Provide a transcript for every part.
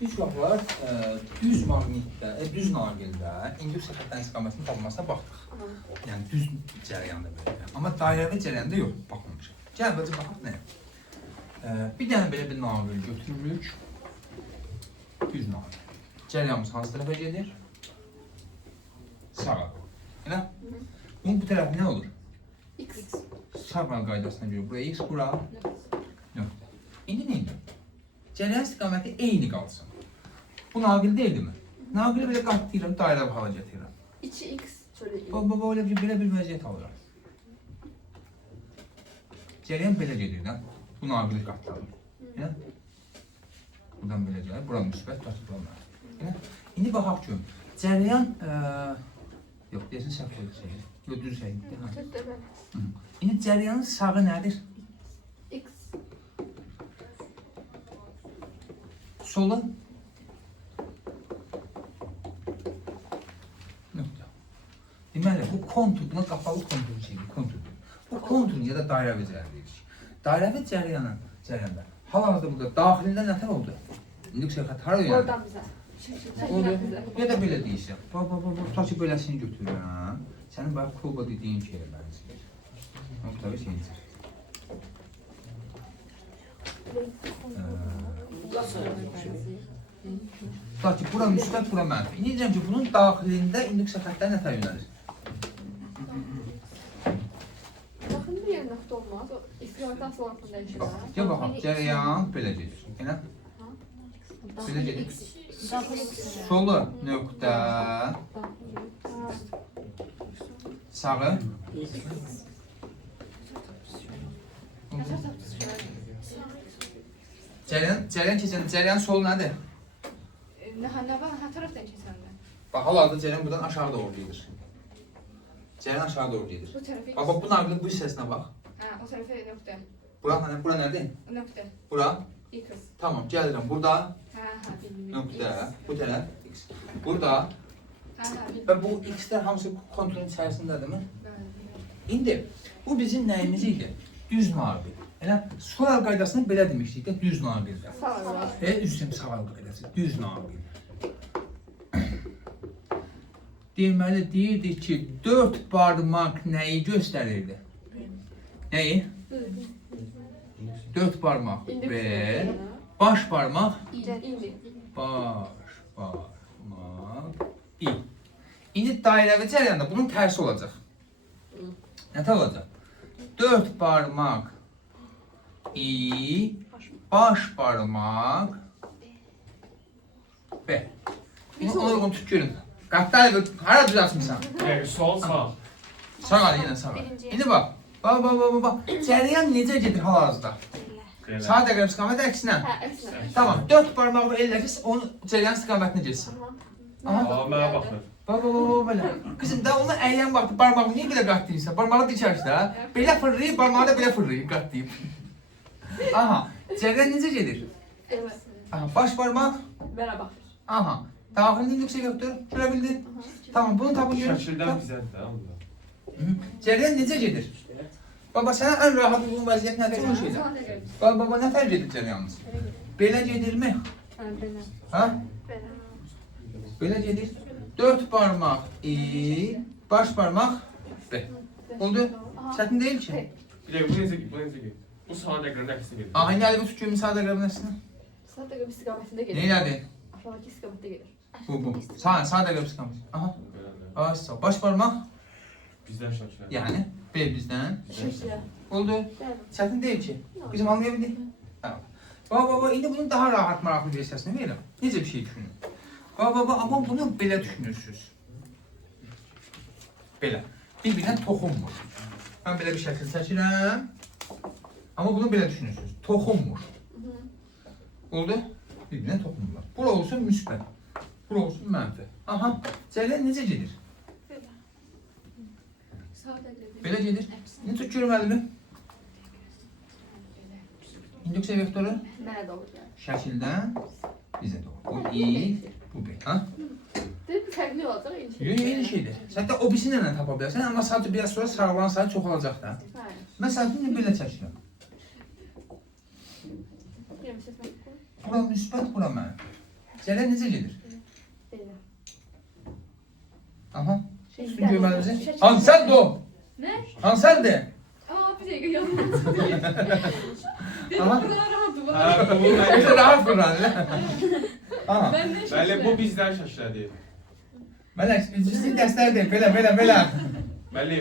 Üç vaxtlar düz maqnitdə, düz naqildə indüksiya xəttənin istiqamətinin tapılmasına baxdıq. Yəni düz cərəyanda belə. Amma dairəvi cərəyanda yox, baxmamışıq. Gəl bəcə baxaq nəyə? Bir dənə belə bir naqil götürürük. Düz naqil. Cərəyamız hansı tərəfə gedir? Sağa. Elə? Bunun bu tərəfi nə olur? X. Sağ qaydasına görə buraya x, bura nöqtə. İndi neydi? Cərəyan istiqaməti eyni qalsın. Bu naqil deyilmi? Naqili belə qatlayıram, dairəvi hala gətirirəm. 2x şöyle y. Belə bir vəziyyət alıram. Cərəyan belə gedir də. Bu naqili qatladım. Buradan belə gəlir, bura müsbət, bura mənfi. İndi baxaq ki, cərəyan yox, deyəsin səhv qoyuq. Yox, düz şey. İndi cərəyanın sağı nədir? X. Solu nöqtə. Deməli, bu kontur, buna qapalı kontur şeydir, konturdur. Bu konturun ya da dairəvi cərəyan deyirik. Dairəvi cərəyanda hal-hazırda burada daxilində nətər oldu? İndüksiya xətt hara yönəldi? Oradan bize. Ya da belə deyirsən. Tutaq ki, beləsini götürürəm. Sənin bax kolba dediyin şeyə bənzəyir. Amma tabii şeydir. Tutaq ki, bura müsbət, bura mənfi. İndi deyəcəm ki, bunun daxilində indüksiya xəttləri nətər yönəlir? Bakın bir yer nokta olmaz. O istiqamətten sonra değişir. Gəl baxaq, cərəyan belə gedir. Elə? Belə gedir. Solu nöqtə, sağı cərəyan keçəndə cərəyan solu nədir? Ne var? Ha taraftan kesenler. Bax, hal-hazırda cərəyan buradan aşağı doğru gedir. Cərəyan aşağı doğru gedir. Bu tarafı X. Bax, bu naqilin bu hissəsinə bax. Ha o tarafı nokta. Bura nədir? Nokta. Bura. X. Tamam, gəlirəm. Burada Ha bilmiyorum. nöqtə, bu tərəf x. Burada Ha və bu x-lər hamısı konturun içərisindədirmi? İndi bu bizim nəyimiz idi? Düz naqil. Elə sual qaydasını belə demişdik də, düz naqildə. Sağ ol. Üstün sual qaydası, düz naqil. Deməli deyirdik ki, 4 barmaq nəyi göstərirdi? Nəyi? 4 barmaq B, baş barmaq İndi. baş barmaq i. İndi dairəvi cərəyanda bunun tərsi olacaq. Nətər olacaq? 4 barmaq i, baş barmaq B. İndi ona uyğun tut görün. Qatlar hara düzəltmisən? Sol sağ. Sağ al, yenə sağ al. İndi bax. Bax. Cərəyan necə gedir hal-hazırda? Sağ dəqəm istiqamət əksinə. Ha ekstra. Tamam, 4 barmağı elə ki, onun cərəyan istiqamətinə getsin. Aha. Mənə baxın. Bax, belə. Qızım, da onu əyyən vaxtı barmağı niyə belə qatlayırsan? Barmağı dikərsə, belə fırlayıb, barmağı da belə fırlayıb, qatlayıb. Aha, cərəyan necə gedir? Evet. Aha, baş barmaq. Merhaba. Aha, daxilini yüksək götür, görə bildin? Tamam, bunu tapın görün. Şəkildən bizədir də Allah. Cərəyan necə gedir? Baba, sənə ən rahat uyğun vəziyyət nədir? Onu şeylə. Baba, nətər gedir cərəyanımız? Belə gedirmi? Ha? Belə gedir. 4 barmaq i, baş barmaq b. Oldu? Çətin deyil ki. Bir də bu necə gedir? Bu sağa dəqiqənin əksinə gedir. Aha, indi əli bu tükümün sağ dəqiqə nəsinə? Sağ dəqiqə istiqamətində gelir. Neylədi? Aşağıdaki istiqamətdə gelir. Bu. Sağ dəqiqə istiqamət. Aha. Baş barmaq, Bizdən şəkillər. yəni b bizdən. Şəklə. Oldu? Çətin deyil ki. Bizim anlayabildik. Tamam. Baba, indi bunun daha rahat maraqlı bir hissəsini verirəm. Necə bir şey düşünün? Baba, amma bunu belə düşünürsünüz. Belə. Bir-birinə toxunmur. Mən belə bir şəkil çəkirəm. Amma bunu belə düşünürsünüz. Toxunmur. Oldu? Bir-birinə toxunmurlar. Bura olsun müsbət. Bura olsun mənfi. Aha. Cərəyan necə gedir? Sağ dəqiqə. Belə gedir. İndi tut görüm əlimi. İndüksiya vektoru Mənə doğru gəlir. şəkildən bizə doğru. Bu i, bu b. Ha? Dedim fərqli olacaq eyni şey. Yox, eyni şeydir. Sən də o birisini ilə tapa bilərsən, amma sadəcə biraz sonra sağlanan sayı çox olacaq da. Hayır. Mən sadəcə belə çəkirəm. Yemiş etmək. Bura müsbət, bura mənfi. Cərəyan necə gedir? Belə. Aha. Şey, Üstün görməlimizi. şəkil- Hansəldir o? Ne? Hansəldir? Aa bir dakika yanımda. Aha. Rahat var. Ha, bu Bizə rahat vuran. Aha. Ben ne Bəli, bu bizdən şəklədir. Mələk, üstün dəstərdir. Belə. Bəli,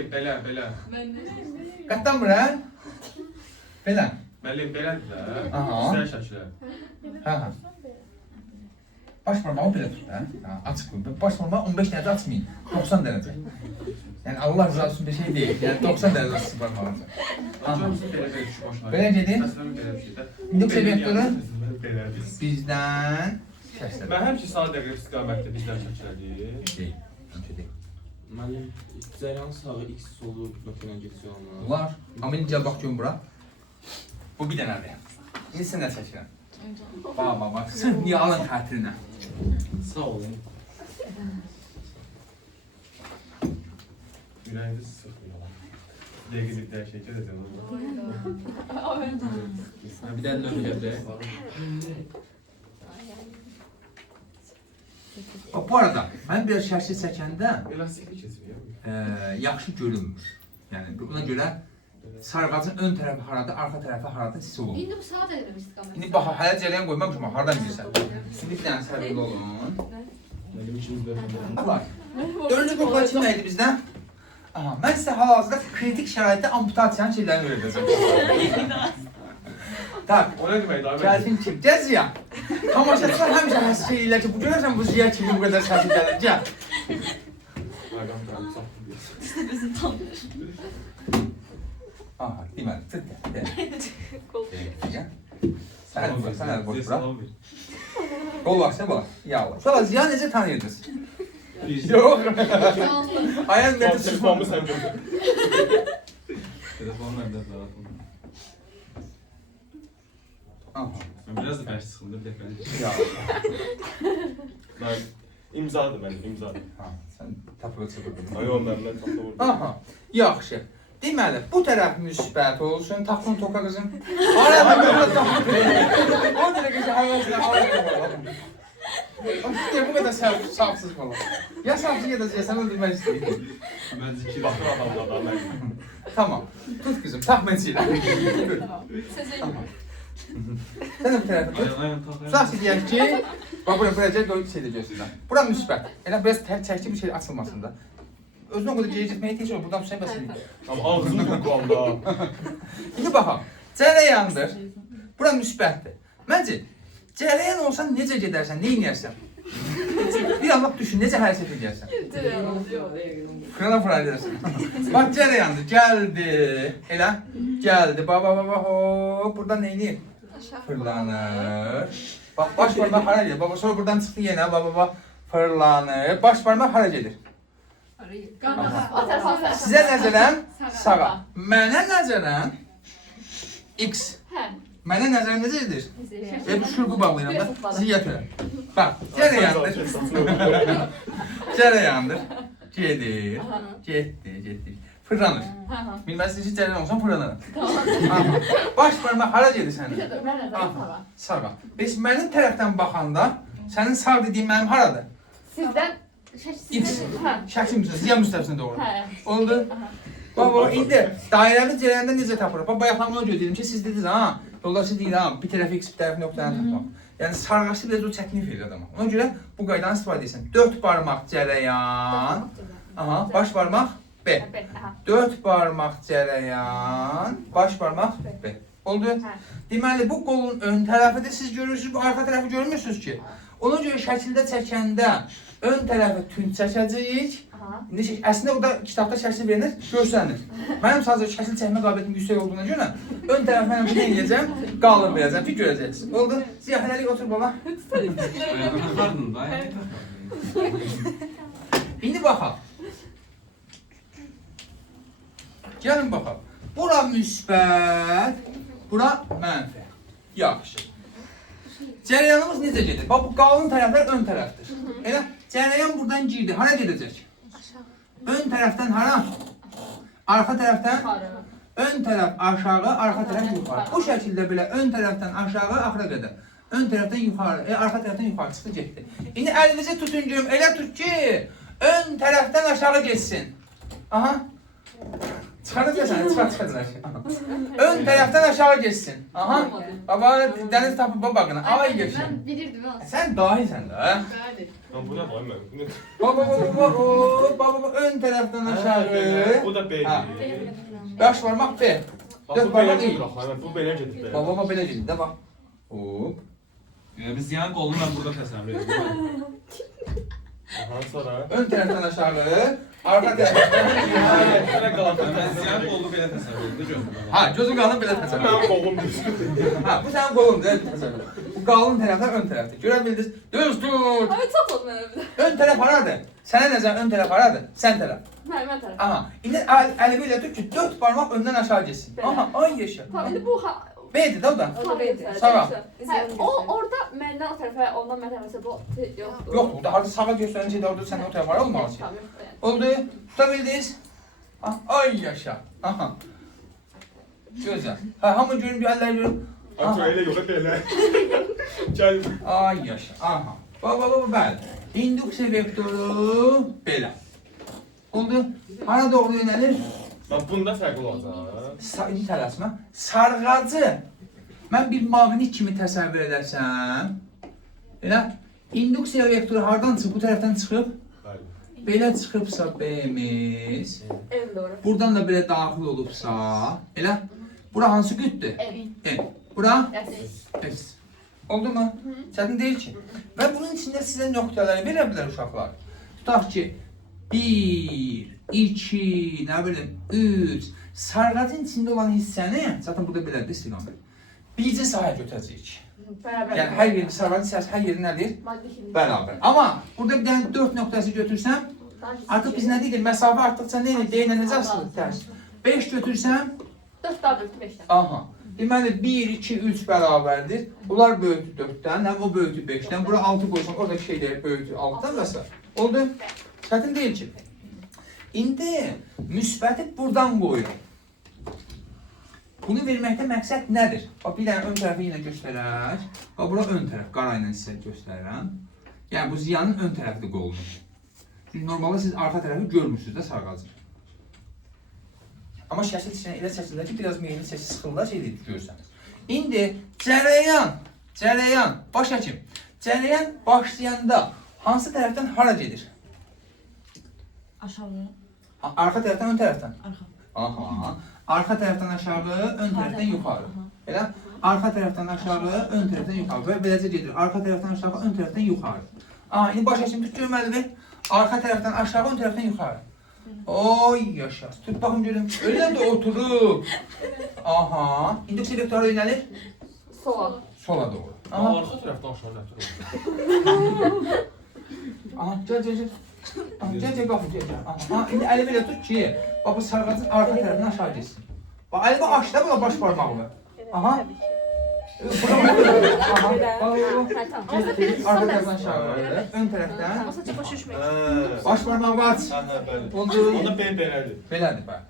belə. Ben ne Qatdan bura. Belə. Bəli, belədir də. Aha. Bizdən şəklə. Ha. Baş parmağı belə tut da. Ha, açıq qoy. Baş parmağı 15 dərəcə açmayın. 90 dərəcə. Yəni Allah rızası üçün bir şey deyil. Yəni 90 dərəcə açsın parmağınızı. Aha. Belə şu başına. Belə gedir. Məsələn, belə bir şeydə. İndi bu seviyyətdə Belədir. bizdən şəxslər. Və həmçinin sadə dəqiq istiqamətdə bizdən şəklədir. Deyil. Həmçə deyil. Müəllim, cərəyan sağı, x solu nöqtə ilə keçiyor olmaz. Bunlar. Amma indi gəl bax görün bura. Bu bir dənədir. İndi sən nə çəkirəm? Bax. Sırf niyə alın xətrinə? Sağ olun. Ürəyinizi sıxmıyor. Dəqiqlik dəyişəcək edəcəm. Bir də nöqtədə. Bax bu arada mən bir şəkil çəkəndə Elastikli keçmiyor. yaxşı görünmür. Yəni buna görə sarğacın ön tərəfi haradır, arxa tərəfi haradır hiss olunur. İndi bu saat edelim istikamet. İndi bax hələ cərəyan qoymamışam, hardan bilirsən? İndi bir dənə səbirli olun. Müəllim işimiz belə. Var. Dördüncü qrupa kim nəydi bizdən? Aha, mən sizə hal-hazırda kritik şəraitdə amputasiyanın şeylərini öyrədəcəm. Tak, O nə deməkdir abi? gəlsin kim? Gəl Ziya. Tamaşaçılar həmişə həs şey ilə ki, bu görürsən bu Ziya kimi bu qədər səsi gəlir, gəl. Aha, deməli, tut gəl. Sən əl boş bırak. Qol vaxtsa bax, yağlı. Sonra Ziya necə tanıyırdınız? Yox. Ayağın nədir Telefonumuz həmdə. Telefonun evdə zaten. Aha, Ben biraz da ders sıkıldım, bir dakika. yağlı. Mən imzadır mənim, imzadır. Ha, sən tapığı çıxırdın. Ay ondan mən tapda vurdum. Aha, yaxşı. Deməli, bu tərəf müsbət olsun, taxtın toka qızım. Arada belə taxtın. O belə qızı həvəslə alır. Bu qədər safsız falan. Ya safsız ya da sən öldürmək istəyirsən. Ben zikir Baxır adamlardan mən. Tamam, tut qızım, taxmın içilə. Sən də bu tərəfi tut. Ayağına tak. Sağ deyək ki, bax bura böyəcək qoyub şeydə görsünlər. Bura müsbət. Elə biraz çəkki bir şey açılmasın da. Özünə o qədər gecikməyə tez ol, buradan bir şey bəsəlir. Amma ağzını qoqulanda. İndi baxaq, cərəyandır. Bura müsbətdir. Məncə, cərəyan olsan necə gedərsən, nə inəyərsən? Bir anlaq düşün, necə hərəkət edərsən? Krana fırar edərsən. Bax, cərəyandır, gəldi. Elə, gəldi. Bax, hop, buradan nə inəyir? Fırlanır. Bax, baş parmaq hara gedir? Bax, sonra buradan çıxdı yenə, bax, fırlanır. Baş parmaq hara gedir? Sizə nəzərən sağa. Mənə nəzərən X. Mənə nəzərən necədir? Bu şurqu bağlayıram da. Ziyyət öyle. Bax, cərəyandır. Cərəyandır. Gedir. Getdi. Fırlanır. Bilməzsiniz ki, cərəyan olsan fırlanır. Baş parmaq hara gedir sənin? Sağa. Bəs mənim tərəfdən baxanda sənin sağ dediyin mənim haradır? Sizden X. Şəkil müstəvisinə, ziyan müstəvisinə doğru. Oldu. Bax, indi dairəli cərəyanda necə tapırıq? Bax, bayaqdan ona görə dedim ki, siz dediniz, ha, yoldaşı deyil, ha, bir tərəfi X, bir tərəfi nöqtəni tapmaq. Yəni, sarğaçlı biraz o çətinlik verir adama. Ona görə bu qaydanı istifadə etsin. 4 barmaq cərəyan, aha, baş barmaq B. 4 barmaq cərəyan, baş barmaq B. Oldu. Deməli, bu qolun ön tərəfidir, siz görürsünüz, bu arxa tərəfi görmürsünüz ki. Ona görə şəkildə çəkəndə ön tərəfi tünd çəkəcəyik. Əslində o da kitabda şəkil verilir, görsənir. Mənim sadəcə şəkil çəkmə qabiliyyətim yüksək olduğuna görə ön tərəf mənə bir eləyəcəm, qalın verəcəm ki, görəcəksiniz. Oldu? Ziya, hələlik otur baba. Ayağına takardın da, ayağına takardın. İndi baxaq. Gəlin baxaq. Bura müsbət, bura mənfi. Yaxşı. Cərəyanımız necə gedir? Bax, bu qalın tərəflər ön tərəfdir. Elə, cərəyan buradan girdi. Hara gedəcək? Ön tərəfdən hara? Arxa tərəfdən? Ön tərəf aşağı, arxa tərəf yuxarı. Bu şəkildə belə ön tərəfdən aşağı, axıra qədər. ön tərəfdən yuxarı, arxa tərəfdən yuxarı çıxdı, getdi. İndi əlinizi tutuncum, elə tut ki, ön tərəfdən aşağı geçsin. Aha. Çıxarıb desene, çıxar. Ön tərəfdən aşağı geçsin. Aha. Baba, dəniz tapıb babaqına. Ay yaşa. Mən bilirdim aslında. Sən dahilsən də, hə? Bəli. Lan bu ne var mı? Baba, ön tərəfdən aşağı. O da B. Ha. Baş barmaq B. Bak Dört bu barmaq belə değil. gedir axı. Bu belə gedir. Baba, belə gedir də, bax. Hop. Biz Ziyanın qolunu mən burada təsəvvür edirəm. Aha sonra. Ön tərəfdən aşağı, arxa tərəfdən yuxarı. Mən Ziyanın qolunu belə təsəvvür edirəm. Ha, gözü qalın belə təsəvvür. Mənim qolum düşdü. Ha, bu sənin qolundur, elə təsəvvür. Bu qalın tərəfdən ön tərəfdir. Görə bildiniz? Düz tut. Ay çap oldu mənə bir də. Ön tərəf haradır? Sənə nəzər ön tərəf haradır? Sən tərəf. Mən tərəf. Aha. İndi əli belə tut ki, 4 barmaq öndən aşağı geçsin. Aha, ay yaşa. Tamam, indi bu B'dir də o da. Sağa. Sağa. O orada məndən o tərəfə, ondan mən tərəfə bu yoxdur. Yox, burada harda sağa göstərən şeydə orada sən o tərəf var olmalıdır. Tamam, yoxdur. Oldu. Tuta bildiniz? Ah, ay yaşa. Aha. Gözəl. Ha, hamı görün, bir əlləri görün. Ay elə yox, belə. Gəl. Ay yaşa. Aha. Baba, bəli. İnduksiya vektoru belə. Oldu. Hara doğru yönəlir? Bax bunda fərq olacaq. İndi tələsmə. Sarğacı. Mən bir maqnit kimi təsəvvür edərsəm. Elə induksiya vektoru hardan çıxıb? Bu tərəfdən çıxıb. Bəli. Belə çıxıbsa B'miz. En doğru. Buradan da belə daxil olubsa. Elə. Bura hansı qütdür? En. Bura? Yes. S. Oldu mu? Çətin deyil ki. Və bunun içində sizə nöqtələri verə bilər uşaqlar. Tutaq ki, 1, 2, nə bilim, 3. Sarğacın içində olan hissəni, zaten burada belədir istiqamət. Bircə sahə götürəcəyik. Bərabər. Yəni hər yeri, sarğacın hissəsi hər yeri nədir? Maddi kimi. Bərabər. Amma burada bir dənə 4 nöqtəsi götürsəm, artıq biz nə deyilir? Məsafə artdıqca nə edir? Deyinə necə asılır? Tərs. 5 götürsəm, 4 daha 4, 5'ten. aha. Deməli 1, 2, 3 bərabərdir. Bunlar böyükdür 4-dən, həm o böyükdür 5-dən. Bura 6 qoysam, oradakı şeylər böyükdür 6-dan və s. Oldu? Çətin deyil ki. İndi müsbəti buradan qoyuram. Bunu verməkdə məqsəd nədir? Bax, bir dənə ön tərəfi yenə göstərək. Bax, bura ön tərəf, qara ilə sizə göstərirəm. Yəni, bu ziyanın ön tərəfli qolunu. Çünki normalda siz arxa tərəfi görmürsünüz də sarğacı. Amma şəkil içinə elə çəkilir ki, biraz meyilli çəkil sıxırlar, şey deyil, görürsəniz. İndi cərəyan, baş həkim. Cərəyan başlayanda hansı tərəfdən hara gedir? Aşağı. Arxa tərəfdən, ön tərəfdən? Arxa. Aha. Arxa tərəfdən aşağı, ön tərəfdən yuxarı. Elə? Arxa tərəfdən aşağı, ön tərəfdən yuxarı. Və beləcə gedir. Arxa tərəfdən aşağı, ön tərəfdən yuxarı. Aha, indi baş həkim tut görməlidir. Arxa tərəfdən aşağı, ön tərəfdən yuxarı. Oy yaşa. Tut baxım görüm. Öyle də oturub. Aha. İnduksiya vektoru yönəlir Sola. sola doğru. Amma Aha. arxa tərəfdən aşağı nədir? Aha, gəl. Aha, gəl baxın, gəl. Aha, indi əli belə tut ki, bax bu sarğacın arxa tərəfindən aşağı getsin. Bax, əli bax aşda bula baş barmağını. Aha. Aha. Arxa tərəfdən aşağı, ön tərəfdən. Ama saçı başı üşmek. Baş barmağı aç. Hə, bəli. Oldu. Onda B belədir. Belədir, bəli.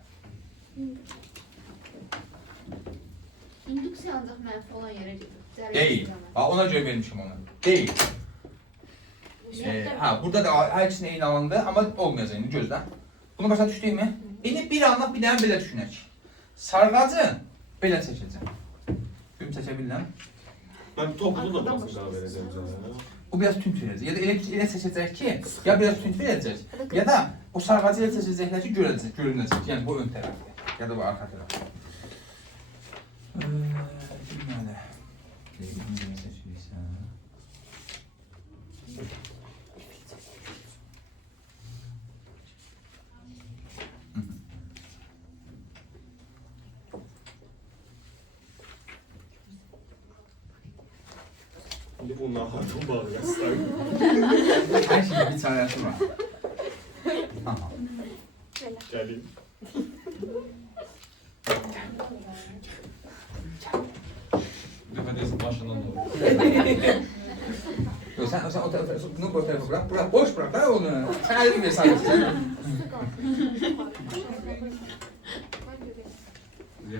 İnduksiya ancaq mənfi olan yerə gedir. Deyil. Bax, ona görə vermişim onu. Deyil. Ha, burada da hər ikisinin eyni alındı, amma olmayacaq indi gözlə. Bunu başa düşdük mi? İndi bir anlıq bir dənə belə düşünək. Sarğacı belə çəkəcəm. Görüm çəkə bilirəm. Mən toplu da baxım daha verəcəm sənə. O biraz tünt verəcək. Ya da elə çəkəcək ki, ya biraz tünt verəcək, ya da o sarğacı elə çəkəcəklər ki, görünəcək. Yəni bu ön tərəfdir, ya da bu arxa tərəfdir. Deməli. Bunu seçirsən. İndi bundan hardan bağlayasın? Hər şeyin bir çarəsi var. Aha. Gəlim. Müfəddəsin başından doğru. Yo, sen o tarafı, bunu bu tarafa bırak. Bırak, boş bırak ha onu. Sen elini ver sadece.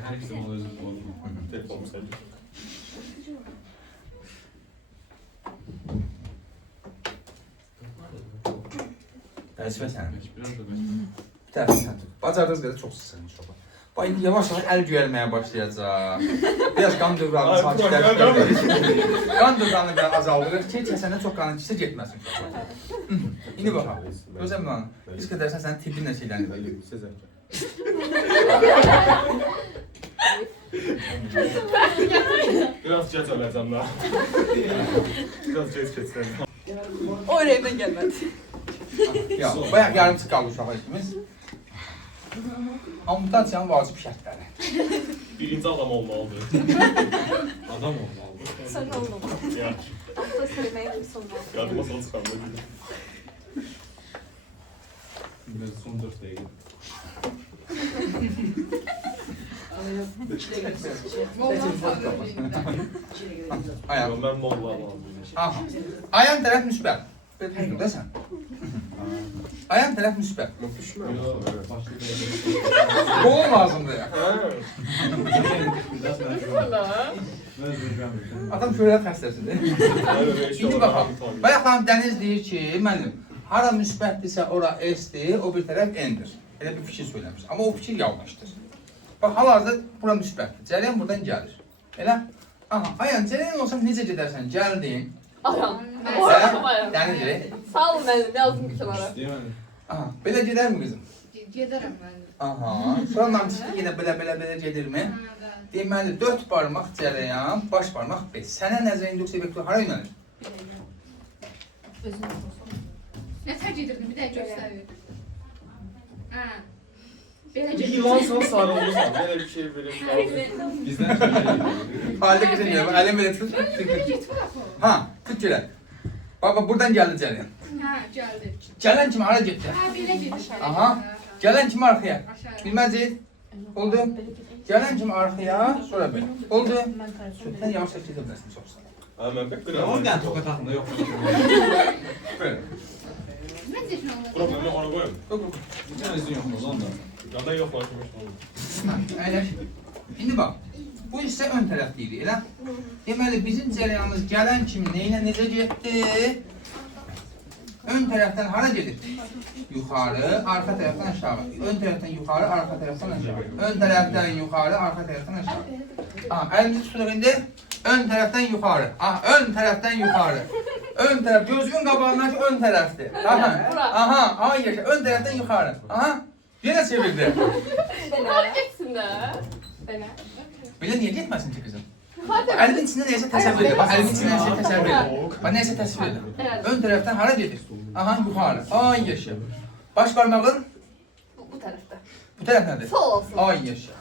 Hər ikisi mal özü doğru. Telefonumu sənin. Vəzifə sənin. Biraz da ben. Bir tərəfini sən tut. Bacardığınız qədər çox sıxın çox. Bax indi yavaş-yavaş əl göyərməyə başlayacaq. Biraz qan dövranını sakitləşdirir. Qan dövranını biraz azaldırır ki, kəsəndə çox qanın içsə getməsin. İndi baxaq. Gözəm lan. Biz qədərsən sənin tibbinlə şeylənir. Sezərkən. Biraz geç olacağım da. Biraz geç geçsen. O ürəyimdən gəlmədi. Ya, bayaq yarımçı qaldı uşaq işimiz. Amputasiyanın vacib şərtləri. Birinci adam olmalıdır. Adam olmalı. Sən olmalı. Ya, Asta söyləməyə kimsə olmalı. yadıma son çıkandı. Biz son 4 dəqiqə. Ayaq. Ben molla alalım. Aha. Ayağın tərəf müsbət. Burada sən. Ayağın tərəf müsbət. Qolun lazımdır ya. Adam şöhrət xəstəsidir. İndi baxaq. Bayaq xanım Dəniz deyir ki, müəllim, hara müsbətdirsə ora S-dir, o bir tərəf N-dir. Elə bir fikir söyləmiş. Amma o fikir yanlışdır. Bax, hal-hazırda bura müsbətdir. Cəryan buradan gəlir. Elə? Aha, Ayan, cəryan olsam necə gedərsən? Gəldin. Ayağım. Sən Dənizdir. Sağ ol müəllim, yazdım bir kənara. İstəyirəm. Aha, belə gedər mi qızım? Gedərəm mən. Aha, sonra namçısı yenə belə gedirmi? Deməli, 4 barmaq cərəyan, baş barmaq 5. Sənə nəzər induksiya vektoru hara yönəlir? Nə tər gedirdim, bir də göstərir. Hə. Belə Bir gedirdim. yılan sana sarılmışsan. Böyle bir şey vereyim. Bizdən şey Halde güzel yiyor. Əlim belə tut. Get bura bu. Ha, tut görə. Baba, buradan gəldi cərəyan. Hə, gəldi. Gələn kimi hara getdi? Hə, belə gedir. Aha. Gələn kimi arxaya. Aşağı. Bilməcid. Oldu. Gələn kimi arxaya, sonra belə. Oldu. Söhbətdən yavaş-yavaş gedə bilərsin çox sağ. Ha, ben pek biraz. Tamam, dən tokat altında yox. Böyle. Mən də şunu Problemi ona koyayım. Bir dənə izin yoxdur onda. Ya da yok lan şimdi. Əyləş. İndi bax. Bu hissə ön tərəf deyirik, elə? Deməli, bizim cərəyanımız gələn kimi neylə necə getdi? Ön tərəfdən hara gedir? Yuxarı, arxa tərəfdən aşağı. Ön tərəfdən yuxarı, arxa tərəfdən aşağı. Ön tərəfdən yuxarı, arxa tərəfdən aşağı. Aha, əlimizi tuturuq indi. Ön tərəfdən yuxarı. Aha, ön tərəfdən yuxarı. Ön tərəf, gözümün qabağındakı ön tərəfdir. Aha, aha, aha, yaşa. Ön tərəfdən yuxarı. Aha, yenə çevirdi. Bunlar getsin də. Belə. Belə niyə getməsin ki qızım? Hadi. Əlimin içində nəyəsə təsəvvür edir. Bax, əlimin içində nəyəsə təsəvvür edir. Bax, nəyəsə təsəvvür edir. Ön tərəfdən hara gedir? Aha, yuxarı. Ay yaşa. Baş barmağın Bu tərəfdə. bu tərəf nədir? Sol olsun. Ay yaşa.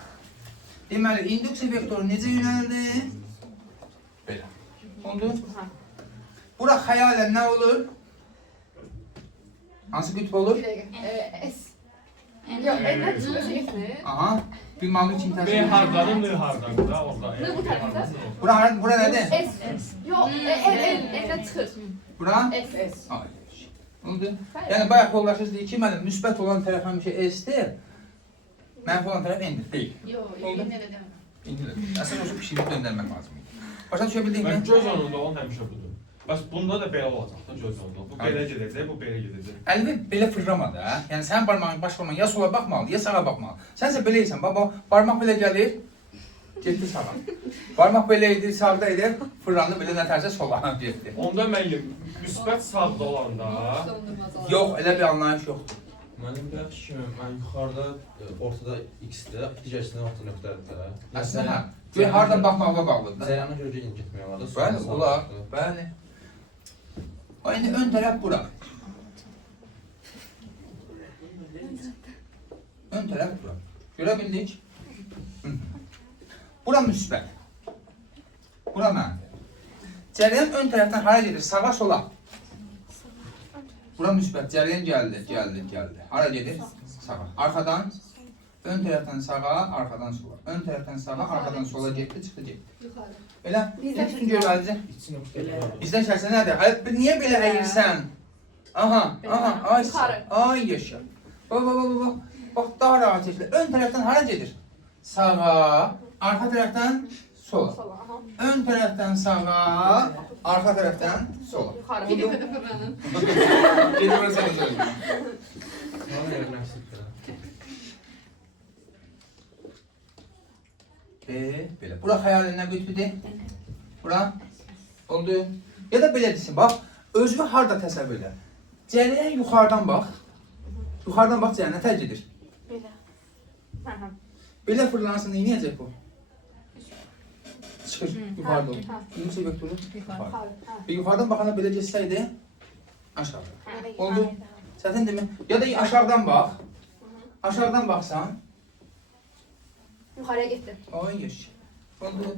Deməli, induksiya vektoru necə yönəldi? Belə. Oldu. Ha. Bura xəyalən nə olur? Hansı qütb olur? Bir dəqiqə. S. Yox, nə çıxır? Aha. Bir mavi için B təsvir. hardanı N hardan da orada. Ne bu tərəfdə? Bura nədir? S. Yox, N çıxır. Bura? S. Ay yaşa. Oldu. Yəni bayaq yoldaşınız deyir ki, müəllim, müsbət olan tərəf həmişə S-dir, mənfi olan tərəf N-dir. Deyil. Yox, Oldu. yenə də deməm. İndilir. Əsas olsa pişirib döndərmək lazım. Başa düşə bildin Ben mi? göz önündə olan həmişə budur. Bəs bunda da belə olacaq da göz önündə. Bu belə gedəcək, bu belə gedəcək. Əlini belə fırlama da. Yəni sənin barmağın, baş barmağın ya sola baxmalı, ya sağa baxmalı. Sənsə belə edirsən, baba, barmaq belə gəlir, getdi sağa. Barmaq belə edir, sağda edir, fırlandı belə nətərsə sola getdi. Onda müəllim müsbət sağda olanda Yox, elə bir anlayış yoxdur. Mənim bir kimi, mən yuxarıda, ortada X-də, digərsində orta nöqtədə. Əslində hə, gör hardan baxmaqla bağlıdır da. Cəryanına görə gedin getməyə var da. Bəli, olar, bəli. Ay, indi ön tərəf bura. Ön tərəf bura. Görə bildik? Hı. Bura müsbət. Bura mənfi. Cəryan ön tərəfdən hara gedir? Sağa, sola. Bura müsbət. Cəryan gəldi. Hara gedir? Sağa. Arxadan. Ön tərəfdən sağa, arxadan sola. Ön tərəfdən sağa, arxadan sola getdi, çıxdı, getdi. Yuxarı. Elə? Bizdən Bütün görməlidir. İçin nöqtədə. Bizdən şərsə nədir? Ay, niyə belə əyirsən? Aha, ay, Yuxarı. ay yaşa. Bax, bax, daha rahat edilir. Ön tərəfdən hara gedir? Sağa, arxa tərəfdən sola. Sola. Aha. Ön tərəfdən sağa, arxa tərəfdən sola. Yuxarı. Bir dəfə də fırlanın. Gedir, sən söyləyin. Bura xəyalindən bütüdür. Bura oldu. Ya da belə desin, bax, özünü harda təsəvvür elə. Cərəyan yuxarıdan bax. Yuxarıdan bax cərəyan nə tərcih edir? Belə. Hə. Belə fırlansın, nə edəcək bu? Çıxır, yuxarıda olur. Ha. Yüksək vektoru Yuxarı. yuxarı. Hə. Yuxarıdan baxana belə geçsəydi, aşağı. Hə. Oldu. Çətin demə. Ya da aşağıdan bax. Aşağıdan baxsan. Yuxarıya getdi. Ay geç. Oldu.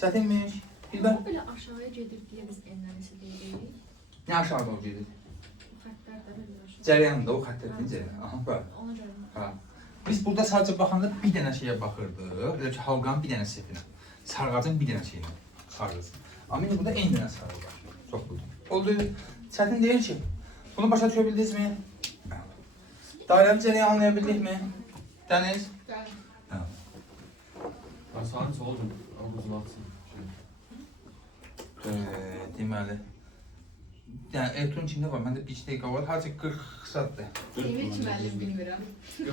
Çətinmiş. Bilbər. Belə aşağıya gedir deyə biz enlənisi deyirik. Nə aşağıda o gedir? Bu xəttlər də belə aşağı. Cərəyanda o xəttlərin cərəyanı. Aha, bura. Ona görə. Ha. Biz burada sadəcə baxanda bir dənə şeyə baxırdıq. Elə ki, halqanın bir dənə sefinə. Sarğacın bir dənə şeyinə. Sarğacın. Amma indi burada eyni dənə sarğı var. Çox buldu. Oldu. Çətin deyil ki. Bunu başa düşə bildinizmi? Dairəvi cərəyanı anlaya bildikmi? Dəniz? Bəli. Hə. Ben sana soracağım. Anlatılatsın. Deməli. Yəni elektron kimdə var? Məndə 1 dəqiqə var. Hacı 40 saatdır. Demir ki, müəllim bilmirəm.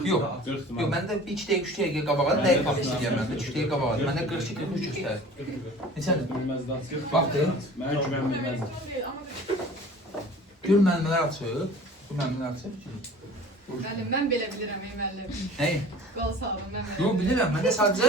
Yox. Yox, məndə 2 dəqiqə, 3 dəqiqə qabağa dəqiq baxış edirəm məndə. 3 dəqiqə qabağa. Məndə 42, 43 göstərir. Neçədir? Baxdı. Mən güvən bilməzdim. Gör müəllimələr açıb. Bu müəllimələr açıb. Müəllim, mən belə bilirəm, ey müəllim. Nəyi? Qol sağlam, mən belə. Yox, bilirəm. Məndə sadəcə.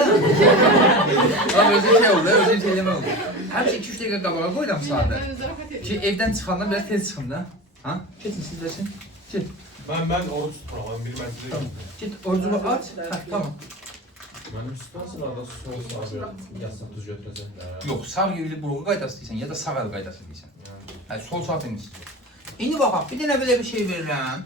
Amma özüm şey oldu, özüm şey eləmə oldu. Həmişə 2-3 dəqiqə qabağa qoyuram sadə. Mən zarafat Ki, edirəm. evdən çıxandan biraz tez çıxım da. Ha? Keçin, siz versin. Get. Ben oruç tuturam. Bilmezdim. Get, orucunu aç. Hə, tamam. Mənim süspanslarda sol sağa bir yazsaq düz götürəcək də. Yox, sağ yürülü burğu qaydası deyirsən ya da sağ əl qaydası deyirsən. Hə, sol sağ demişsin. İndi baxaq, bir dənə belə bir şey verirəm.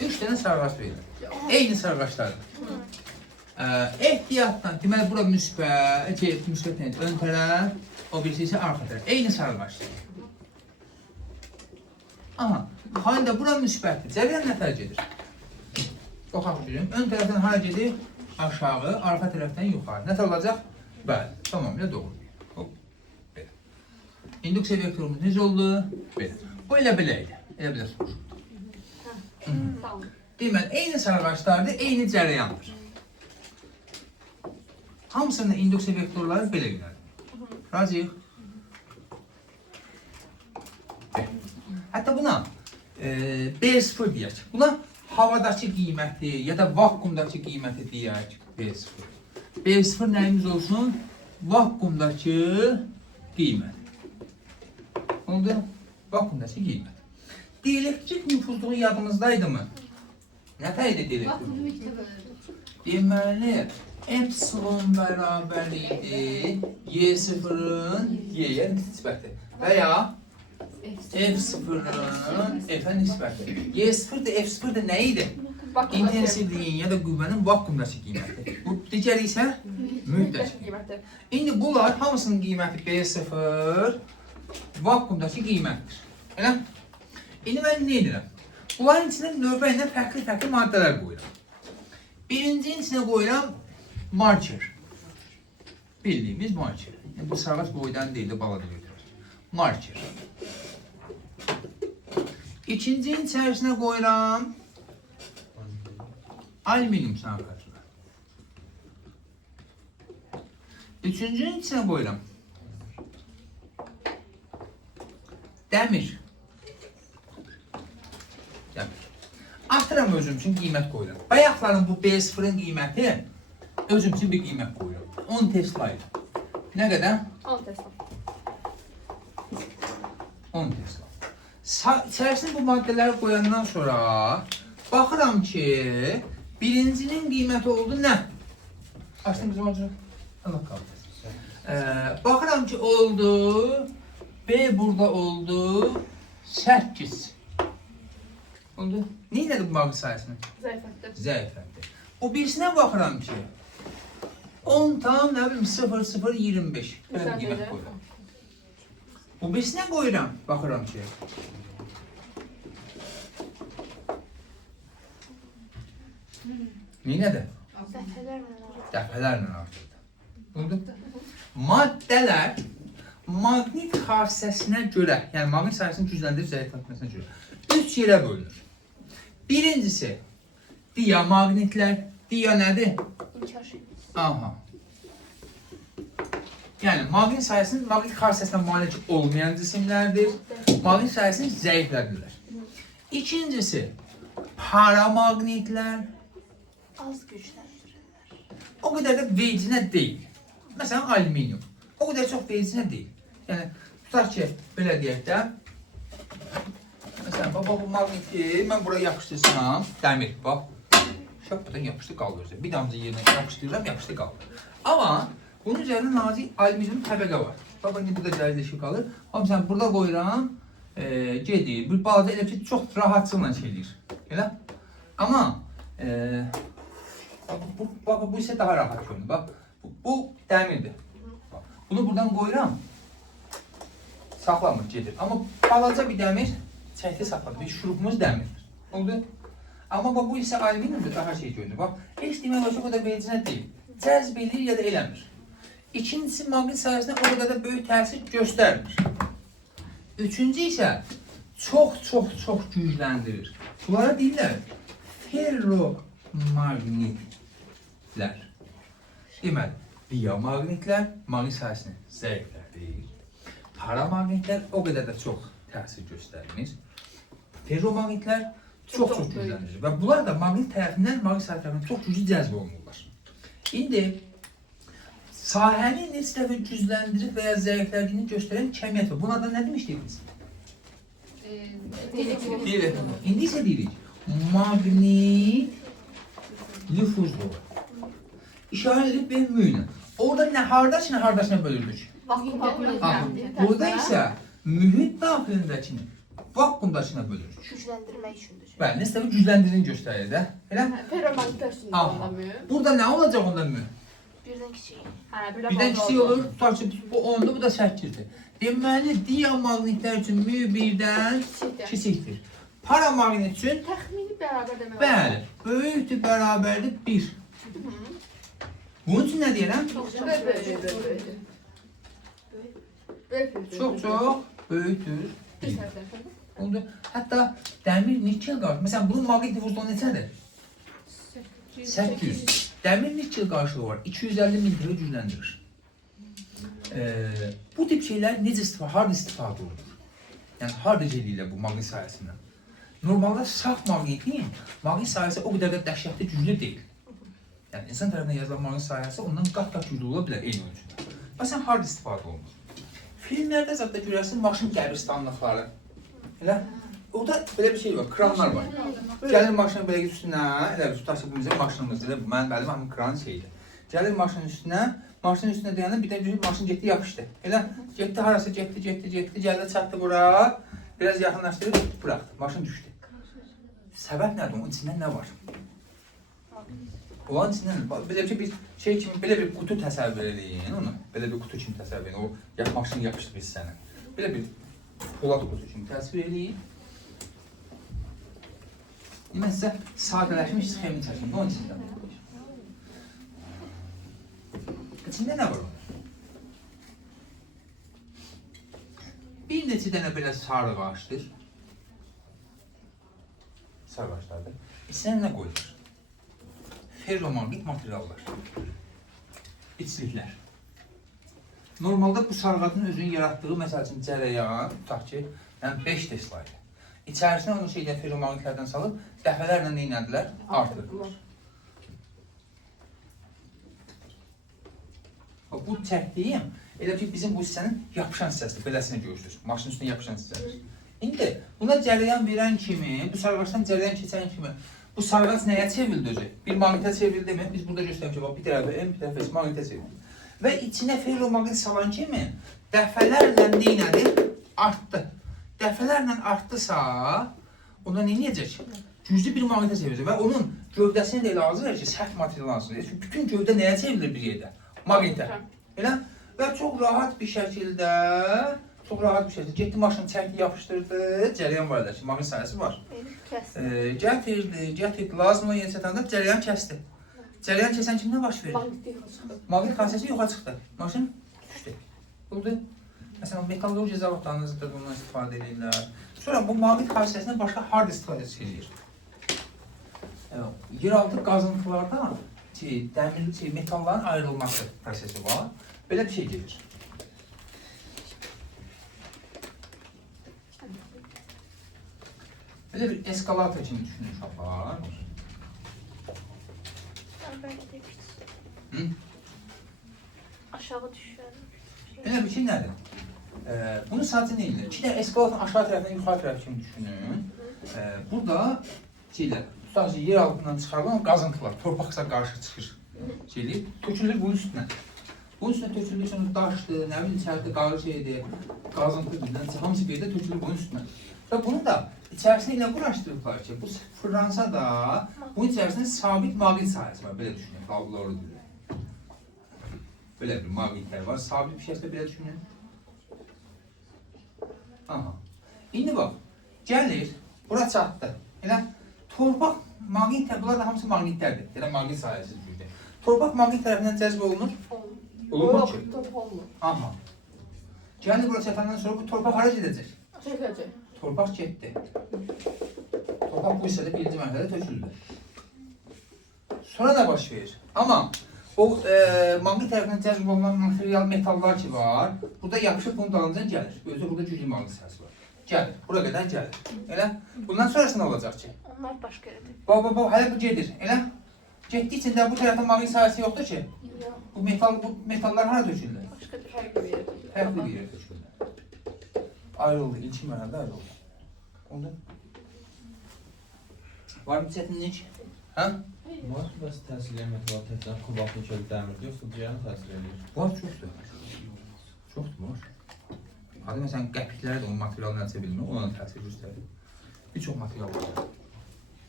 Üç dənə sarğaç verir. Eyni sarğaçlardır. Ehtiyatdan, deməli bura müsbət, müsbət nədir? Ön tərəf, o birisi isə arxa tərəf. Eyni sarğaçdır. Aha, halında bura müsbətdir. Cərəyan nə tərcih edir? Baxaq görün. Ön tərəfdən hara gedir? Aşağı, arxa tərəfdən yuxarı. Nə olacaq? Bəli, tamamilə doğru. Hop, belə. İnduksiya vektorumuz necə oldu? Belə. Bu elə belə idi. Elə belə soruşur. Tamam. Deməli, eyni sarğaçlardır, eyni cərəyandır. Hamısının induksiya vektorları belə gəlir. Razıyıq. Hətta buna B0 deyək. Buna havadakı qiyməti ya da vakuumdakı qiyməti deyək. B0. B0 nəyimiz olsun? Vakuumdakı qiymət. Oldu? Vakuumdakı qiymət. Dielektrik nüfuzluğu yadımızdaydı mı? Nə təyid edilir? Vakuum məktəbə. Deməli, epsilon bərabər idi Y0-ın Y-yə nisbəti və ya F0-ın F-ə nisbəti. Y0 da F0 da nə idi? İntensivliyin ya da qüvvənin vakuumdakı qiyməti. Bu digəri isə müddəti. Qiyməti. İndi bunlar hamısının qiyməti B0 vakuumdakı qiymətdir. Elə? İndi mən nə edirəm? Bunların içində növbə ilə fərqli maddələr qoyuram. Birincinin içine koyuram marker. Bildiğimiz marker. Yani bu sarğaç boydan değil de balada götürür. Marker. İkincinin içerisine koyuram alüminyum sarğacı. Üçüncünün içine koyuram demir. Atıram özüm üçün qiymət qoyuram. Bayaqların bu B0-ın qiyməti özüm üçün bir qiymət qoyuram. 10 Tesla ilə. Nə qədər? 10 Tesla. 10 Tesla. İçərisine bu maddələri qoyandan sonra baxıram ki, birincinin qiyməti oldu nə? Açdım bizim olacaq. Allah qaldı. Baxıram ki, oldu. B burada oldu. 8. Oldu. Neynədir bu bağlı sayəsini? Zəifətdir. Zəifətdir. O birisinə baxıram ki, 10 tam, nə bilim, 0,025. Belə bir qiymət qoyuram. O birisinə qoyuram, baxıram ki, neynədir? Zəifələrlə. Dəfələrlə artırdı. Oldu. Maddələr maqnit xassəsinə görə, yəni maqnit sahəsini gücləndirib zəiflətməsinə görə 3 yerə bölünür. Birincisi, diamaqnitlər. Dia nədir? İnkar şey. Aha. Yəni, maqnit sahəsinin maqnit xassəsinə malik olmayan cisimlərdir. Maqnit sahəsini zəiflədirlər. İkincisi, paramaqnitlər. Az gücləndirirlər. O qədər də vecinə deyil. Məsələn, alüminium. O qədər çox vecinə deyil. Yəni, tutaq ki, belə deyək də. Məsələn, baba, bu maqniti mən buraya yapışdırsam, dəmir, bax. Şapıdan yapışdı, qalır. Bir damcı yerinə yapışdırıram, yapışdı, qalır. Amma bunun üzərində nazik alüminium təbəqə var. Baba, indi burada cərizləşib qalır. Amma məsələn, burada qoyuram, gedir. Bir balaca elə ki, çox rahatçılıqla şeyləyir. Elə? Amma, bu isə daha rahat görünür. Bax, bu dəmirdir. Bunu buradan qoyuram, saxlamır, gedir. Amma balaca bir dəmir çəkdi saxladı. Bir şurubumuz dəmirdir. Oldu? Amma bu isə alüminiumdur, daha şey görünür. Bax, heç demək olar ki, o da vecinə deyil. Cəzb edir ya da eləmir. İkincisi, maqnit sahəsinə o qədər də böyük təsir göstərmir. Üçüncü isə çox gücləndirir. Bunlara deyirlər ferromaqnitlər. Deməli, diamaqnitlər maqnit sahəsini zəiflədir. Paramaqnitlər o qədər də çox təsir göstərmir. Ferromaqnitlər çox gücləndirir. Və bunlar da maqnit tərəfindən, maqnit sahə tərəfindən çox güclü cəzb olunurlar. İndi sahəni neçə dəfə gücləndirib və ya zəiflədiyini göstərən kəmiyyət var. Buna da nə demişdik biz? İndi isə deyirik, maqnit nüfuzlu. İşarə edib və müyünə. Orada nə hardaşına bölürdük? Burada isə mühit daxilindəkini vakuumdakına bölürük. Gücləndirmək üçündür. Bəli, neçə dəfə gücləndirini göstərir də. Elə? Ferromaqnitlər üçündür Aha. onda mü? Burada nə olacaq onda mü? Birdən kiçik. Birdən kiçik olur, tutaq ki, bu 10'dur, bu da 8'dir. Deməli, diamaqnitlər üçün mü birdən kiçikdir. Paramaqnit üçün, Təxmini bərabər demək olar. bəli, böyükdür, bərabərdir 1. Bunun üçün nə deyirəm? Çox Böyükdür. 1. Oldu. Hətta dəmir nikel qarşı. Məsələn, bunun maqnit nüfuzluğu neçədir? 800. Dəmir nikel qarşılığı var. 250 milligramı gücləndirir. Bu tip şeylər necə harda istifadə olunur? Yəni, harda gəlirlər bu maqnit sahəsindən? Normalda saf maqnitin maqnit sahəsi o qədər də dəhşətli güclü deyil. Yəni, insan tərəfindən yazılan maqnit sahəsi ondan qat-qat güclü ola bilər eyni ölçüdə. Məsələn, harda istifadə olunur? Filmlərdə zətdə görərsin maşın qəbristanlıqları. Elə? Orada belə bir şey var, kranlar var. Gəlir maşının belə üstünə, elə tutaq ki, bu bizim maşınımızdır, mənim həmin kran şeydir. Gəlir maşının üstünə deyəndə bir də görür maşın getdi, yapışdı. Elə? Getdi harası, getdi, gəldi, çatdı bura, biraz yaxınlaşdırıb, bıraxdı, maşın düşdü. Səbəb nədir? Onun içində nə var? Olan içində belə bir şey kimi, belə bir qutu təsəvvür edin onu. Belə bir qutu kimi təsəvvür edin, o maşın yapışdı biz sənə. Belə bir polad qutu kimi təsvir edin. Mən sizə sadələşmiş sxemini çəkim, onun içində. İçində nə var onun? Bir neçə dənə belə sarı ağaçdır. Sarı ağaçlardır. İçinə nə qoyulur? Ferromaqnit materiallar. İçliklər. Normalda bu sarğatın özünün yaratdığı, məsəl üçün cərəyan, tutaq ki, 5 Tesla ilə. İçərisinə onu ferromaqnitlərdən salıb, dəfələrlə neynədilər? Artırdılar. Bu çəkdiyim, elə ki, bizim bu hissənin yapışan hissəsidir, beləsinə görürsünüz, maşının üstünə yapışan hissədir. İndi, buna cərəyan verən kimi, bu sarğaçdan cərəyan keçən kimi, bu sarğaç nəyə çevrildi özü? Bir maqnitə çevrildi mi? Biz burada göstərmişik, bir tərəfə M, bir tərəfə S, maqnitə çevrildi. Və içinə ferromaqnit salan kimi, dəfələrlə neynədir? Artdı. Dəfələrlə artdısa, onda nə edəcək? Güclü bir maqnitə çevrilir və onun gövdəsini də elə hazırlayır ki, sərt material hazırlayır. Çünki bütün gövdə nəyə çevrilir bir yerdə? Maqnitə. Elə? Və çox rahat bir şəkildə, getdi maşını çəkdi, yapışdırdı, cərəyan var edək ki, maqnit sahəsi var. Gətirdi, lazım olan yerə çatanda cərəyan kəsdi. Cərəyan kəsən kimi nə baş verir? Maqnit xassəsi yoxa çıxdı. Maşın Oldu? Məsələn, metallurgiya zavodlarınızda da bundan istifadə edirlər. Sonra bu maqnit xassəsindən başqa harda istifadə edilir? Yeraltı qazıntılarda dəmir, metalların ayrılması prosesi var. Belə bir şey gedir. Belə bir eskalator kimi düşünün uşaqlar. Hı? Aşağı düşüyor. Elə bir şey nədir? Bunu sadəcə nə edirlər? İki dənə eskalatorun aşağı tərəfindən yuxarı tərəf kimi düşünün. Burada tutaq ki, yer altından çıxarılan qazıntılar, torpaqsa qarşı çıxır. Tökülür bunun üstünə. Bunun üstünə tökülür, sonra daşdır, nə bilim, içəridə qarı şeydir, qazıntıdır, hamısı bir yerdə tökülür bunun üstünə. Və bunu da içərisində ilə quraşdırırlar ki, bu fırlansa da bunun içərisində sabit maqnit sahəsi var, belə düşünün, qabloru deyil. Belə bir maqnitlər var, sabit bir şeysə belə düşünün. Aha. İndi bax, gəlir, bura çatdı. Elə torpaq, maqnitlər, bunlar da hamısı maqnitlərdir. Elə maqnit sahəsi cürdür. Torpaq maqnit tərəfindən cəzb olunur. Olunur ki. Aha. Gəlir, bura çatandan sonra bu torpaq hara gedəcək? Çəkəcək. Torpaq getdi. Torpaq bu hissədə birinci mərhələdə töküldü. Sonra nə baş verir? Amma o maqnit tərəfindən cəzb olunan material, metallar ki var, burada yapışıb bunun dalınca gəlir. Özü burada güclü maqnit sahəsi var. Gəlir, bura qədər gəlir. Elə? Bundan sonrası nə olacaq ki? Onlar başqa yerdə. Hələ bu gedir. Elə? Getdiyi üçün də bu tərəfdə maqnit sahəsi yoxdur ki? Bu metallar hara tökülür? Başqa bir Fərqli bir yerdə. Fərqli bir yerdə tökülür. Ayrıldı, ilkin mərhələdə ayrıldı. Oldu. Var mı çətinlik? Hə? Var bəs təsir edən metal təkcə kubalt nikel dəmirdir, yoxsa digərini təsir edir? Var, çoxdur. Çoxdur, var. Adı məsələn, qəpiklərə də o materialını açı bilmir, ona da təsir göstərir. Bir çox material var.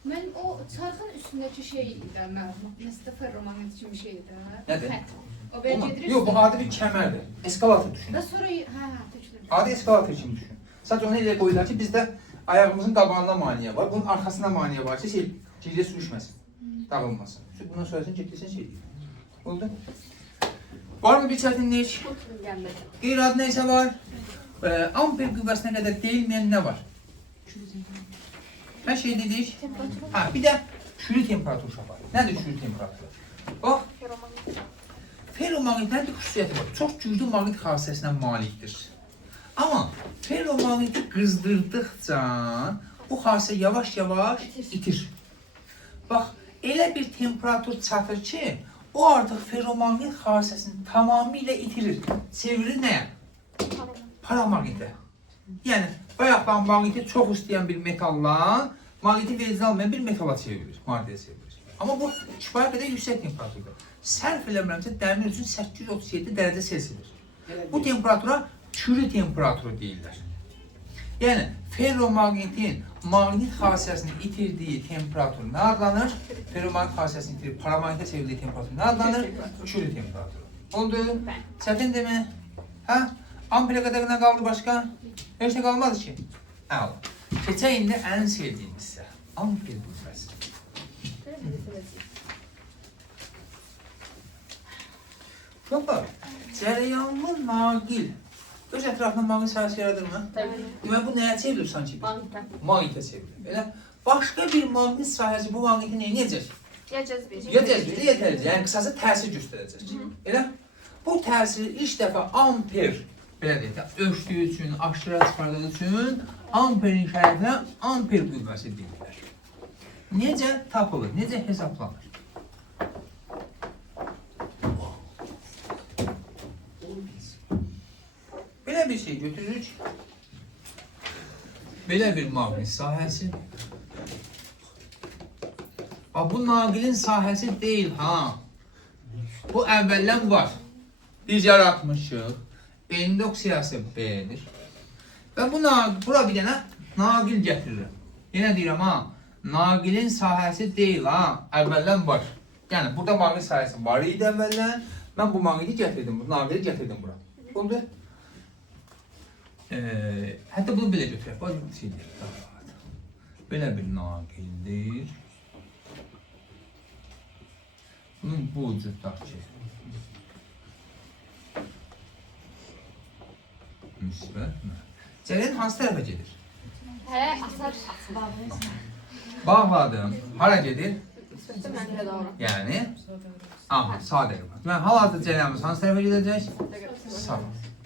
Mənim o çarxın üstündəki şey idi, nəsə ferromagnet kimi bir şeydi. Nədir? Xətt. O belə gedir. Yox, bu adi bir kəmərdir. Eskalator düşünün. Və sonra tökülür. Adi eskalator kimi düşün. Sadəcə onu elə qoyurlar ki, bizdə ayağımızın qabağında maneə var, bunun arxasında maneə var ki, geriyə sürüşməsin, dağılmasın. Bundan sonrasını getirsən şey deyil. Oldu? Var mı bir çətinlik? Qeyri-adi neysə var? Amper qüvvəsinə qədər deyilməyən nə var? Hər şey dedik. Bir də şürü temperatur var. Nədir şürü temperatur? Bax, ferromaqnitlərin bir xüsusiyyəti var. Çox güclü maqnit xassəsinə malikdir. Amma ferromagneti qızdırdıqca bu xassə yavaş-yavaş itir. Bax, elə bir temperatur çatır ki, o artıq ferromagnit xassəsini tamamilə itirir. Çevirir nəyə? Paramaqnitə. Yəni, bayaqdan maqniti çox istəyən bir metaldan maqniti vericini almayan bir metala çevirir, maddəyə çevirir. Amma bu kifayət qədər yüksək temperaturdur. Sərf eləmirəmsə, dəmir üçün 837 dərəcə Selsidir. Bu temperatura çürü temperaturu deyirlər. Yəni, ferromagnetin maqnit xassəsini itirdiyi temperatur nə adlanır? Ferromagnet xassəsini itirib paramagnitə çevrildiyi temperatur nə adlanır? Çürü temperaturu. Oldu? Çətindir mi? Hə? Amperə qədər nə qaldı başqa? Heç nə qalmadı ki. Əla. Keçək indi ən sevdiyim hissə. Amper qüvvəsi. Uşaqlar, cərəyanlı naqil öz ətrafında maqnit sahəsi yaradırmı? Demək, bu nəyə çevrilir sanki? Maqnitə çevrilir. Elə başqa bir maqnit sahəsi bu maqniti nə edəcək? Ya cəzbəcək. Ya cəzbəcək, ya təsir. Yəni, qısası təsir göstərəcək. Elə bu təsiri ilk dəfə amper, belə deyək, ölçdüyü üçün, aşırı çıxardığı üçün amperin şərəfinə amper qüvvəsi deyirlər. Necə tapılır, necə hesablanır? Belə bir şey götürürük. Belə bir maqnit sahəsi. Bu naqilin sahəsi deyil, ha. Bu əvvəldən var. Biz yaratmışıq. Endok siyasi B'dir. Və bura bir dənə naqil gətirirəm. Yenə deyirəm, ha. Naqilin sahəsi deyil, ha. Əvvəldən var. Yəni, burada maqnit sahəsi var idi əvvəldən. Mən bu maqniti gətirdim, bu naqili gətirdim bura. Oldu? Hətta bunu belə götürək. Bax, bir şey deyək. Belə bir naqildir. Bunun bu ucu tutaq ki. Müsbət. Cərəyan hansı tərəfə gedir? Hələ asar Bağladım. Hara gedir? müsbətdə mənfiyə doğru. Yəni aha, sağ tərəfə. Deməli, hal-hazırda cərəyanımız hansı tərəfə gedəcək? Sağa.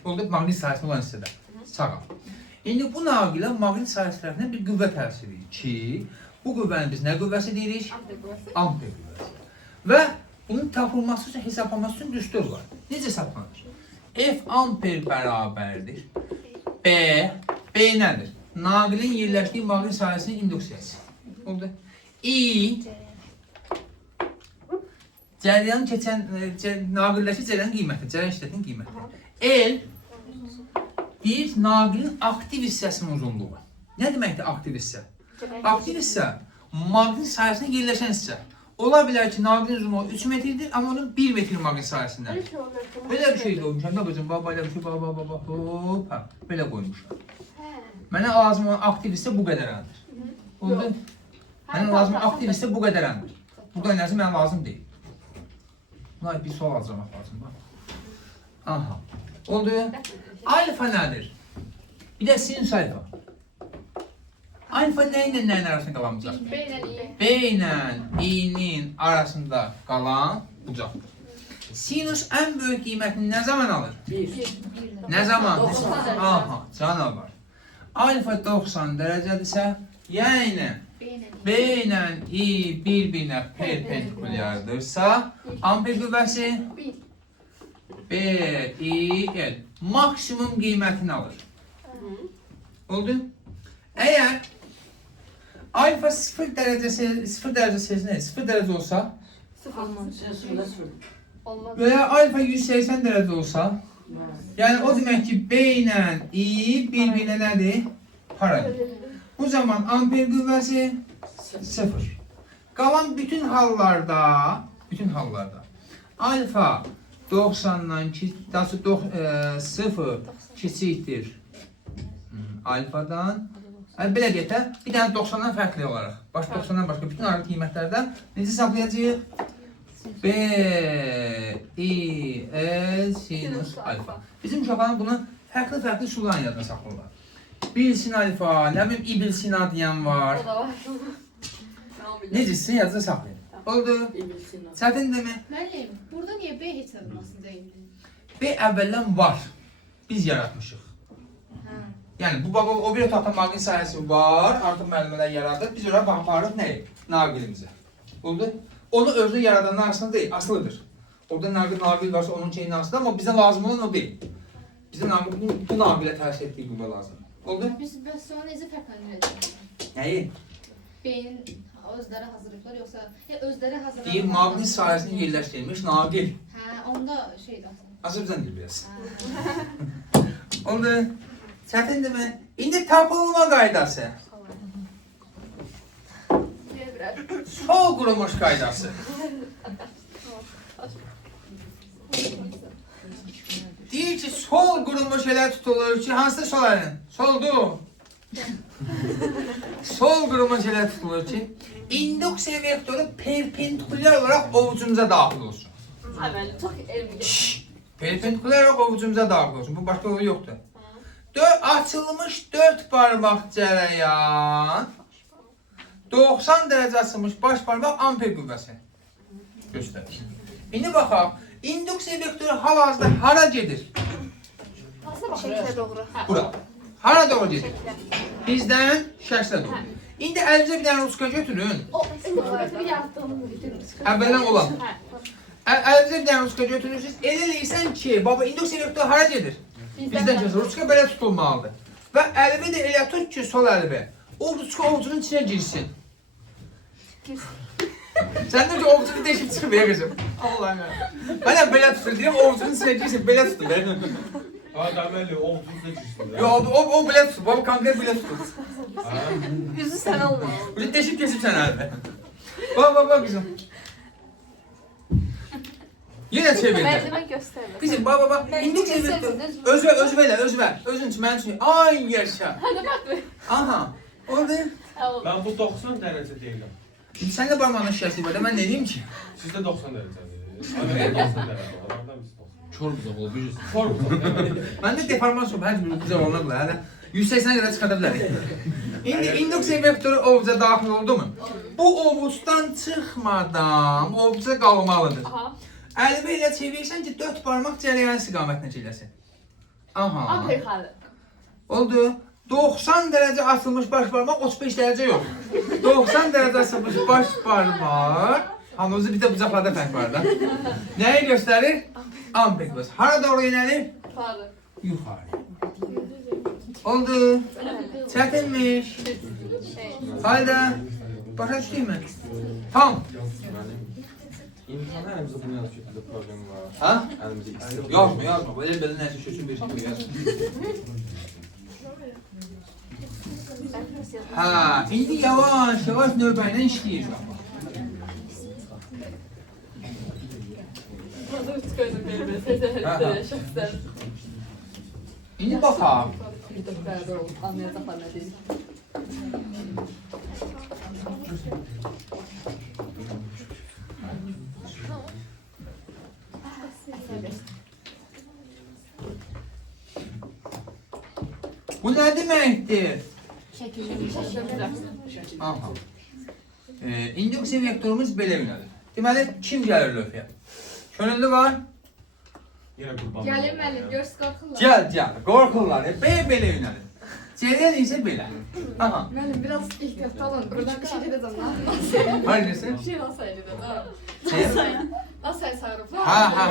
Oldu maqnit sahəsində olan hissədə. Sağa. İndi bu naqilə maqnit sahəsi tərəfindən bir qüvvə təsir edir ki, bu qüvvəni biz nə qüvvəsi deyirik? Amper qüvvəsi. Və bunun tapılması üçün, hesablaması üçün düstur var. Necə hesablanır? F amper bərabərdir. B nədir? Naqilin yerləşdiyi maqnit sahəsinin induksiyası. Oldu. I cərəyan keçən, naqildəki cərəyanın qiyməti, cərəyan şiddətinin qiyməti. L deyir, naqilin aktiv hissəsinin uzunluğu. Nə deməkdir aktiv hissə? Aktiv hissə, maqnit sahəsində yerləşən hissə. Ola bilər ki, naqilin uzunluğu 3 metrdir, amma onun 1 metr maqnit sahəsindən. Belə bir şey qoymuşam, nə qızım, baba, elə bir şey, baba, hop, hə, belə qoymuşam. Mənə lazım olan aktiv hissə bu qədərəndir. Oldu? Mənə lazım olan aktiv hissə bu qədərəndir. Burada nəsə mənə lazım deyil. Buna bir sual hazırlamaq lazım. Aha. Oldu? Alfa nədir? Bir də sinüs alfa. Alfa nə ilə nəyin arasında qalan bucaqdır? B ilə i-nin arasında qalan bucaqdır. Sinüs ən böyük qiymətini nə zaman alır? 1. Nə zaman? Aha, canı var. Alfa 90 dərəcədirsə, yəni B ilə i bir-birinə perpendikulyardırsa, amper qüvvəsi B, I, L maksimum qiymətini alır. Oldu? Əgər alfa 0 dərəcə Celsius 0 dərəcə olsa və ya alfa 180 dərəcə olsa, yəni o demək ki, B ilə I bir-birinə nədir? Paralel. Bu zaman amper qüvvəsi 0. Qalan bütün hallarda alfa 90'dan daha sonra 0 kiçikdir alfadan. Belə deyək də, bir dənə 90'dan fərqli olaraq, 90'dan başqa bütün ayrı qiymətlərdə necə hesablayacağıq? B, I, L, sinus alfa. Bizim uşaqların bunu fərqli üsullarla yadına saxlayırlar. 1 sin alfa, nə bilim I 1 sin A deyən var. O da var. Necə sizin yadına saxlayın. Oldu. Çətin demə. Müəllim, burada niyə B heç olmasın deyildi? B əvvəldən var. Biz yaratmışıq. Yəni bu baba o bir otaqda maqnit sahəsi var, artıq müəllimlər yaradır. Biz ora baxarıq nəyə? Naqilimizə. Oldu? Onu özü yaradanın arasında deyil, asılıdır. Orada naqil varsa onun şeyinin arasında, amma bizə lazım olan o deyil. Bizə bu naqilə təsir etdiyi qüvvə lazım. Oldu? Biz sonra necə fərqləndirəcəyik? Nəyi? B-nin özləri hazırlıqlar yoxsa özləri hazırlıqlar? Deyir, maqnit sahəsini yerləşdirilmiş naqil. Hə, onda şeydir. Azərbaycan dil biraz. Oldu? Çətin demə. İndi tapılma qaydası. Sol qurumuş qaydası. Deyir ki, sol qurumuş elə tutulur ki, hansı sol əlin? Soldu. Sol qurumuş elə tutulur ki, induksiya vektoru perpendikulyar olaraq ovucumuza daxil olsun. Əməli, çox elmi. Perpendikulyar olaraq ovucumuza daxil olsun. Bu başqa yolu yoxdur. Açılmış 4 parmaq cərəyan 90 dərəcə açılmış baş parmaq amper qüvvəsi göstərir. İndi baxaq, induksiya vektoru hal-hazırda hara gedir? Şəklə doğru. Bura. Hara doğru gedir? Bizdən şəxslə doğru. İndi əlinizə bir dənə ruska götürün. O, bir yazdığımız. Əvvəldən olan. Əlinizə bir dənə ruska götürürsünüz. Elə eləyirsən ki, baba, induksiya vektoru hara gedir? Bizdən keçir. Ruska belə tutulmalıdır. Və əlbi də elə tut ki, sol əlbi. O ruska ovucunun içinə girsin. Sən də ki, ovucunu deşib çıxıb ya qızım. Allah'ım ya. Mənə belə tutur deyəm, ovucunun içinə girsin, belə tutur. Deməli, ovucunuzda girsin. Yo, o belə tutur. Baba, konkret belə tutur. Üzü sən olma. Bunu deşib keçib sən əlbi. Baba, qızım. Yenə çevirdi. Müəllimə göstərmə. Qızım, baba, indi çevirdi. Özü ver. Özün üçün, mənim üçün. Ay, yaşa. Hadi bak be. Aha, oldu. Mən bu 90 dərəcə deyiləm. Sən də barmağının şişəsi var da, mən ne diyeyim ki? Sizdə 90 dərəcədir. Mən 90 dərəcə var. Kör buzaq olub, bilirsən. Kor buzaq. Məndə deformasyon hər bir güzel olana bilər. Hələ 180 qədər çıxada bilər. İndi induksiya vektoru ovuca daxil oldu mu? Bu ovucdan çıxmadan ovuca qalmalıdır. Aha. Əlimi elə çevirsən ki, 4 barmaq cərəyan istiqamətinə çekiləsin. Aha. Amper xalı. Oldu. 90 dərəcə asılmış baş barmaq, 35 dərəcə yox. 90 dərəcə asılmış baş barmaq. Hamımızı bir də bucaqlarda fərq var da. Nəyi göstərir? Amper göstərir. Hara doğru yönəlir? Yuxarı. Yuxarı. Oldu. Çətinmiş. Halda. Başa düşdük mü? Tam. İmtihana əlimizdə bunu yazıb ki, bir problem var. Ha? Əlimizdə istiyor. Yazma, yazma. Böyle belə nəsə şöçün bir şey yazma. Ha, indi yavaş yavaş növbəylə işləyir. Burada üç gözüm verir. Sezər şəxslər. İndi baxaq. Bir də bərabər olub anlayacaqlar nə deyir. Bu nə deməkdir? Şəkildə. Aha. İnduksiya vektorumuz belə yönəlir. Deməli, kim gəlir lövhəyə? Könüllü var? Yenə qurban. Gəlir müəllim, göz qalxırlar. Gəl. Qorxurlar. Belə yönəlir. Cərəyan isə belə. Aha. Müəllim, biraz ehtiyatlı olun. Buradan bir şey edəcəm. Var nəsə? Bir şey nasıl edilir? Şey? Asay sarıf. Ha.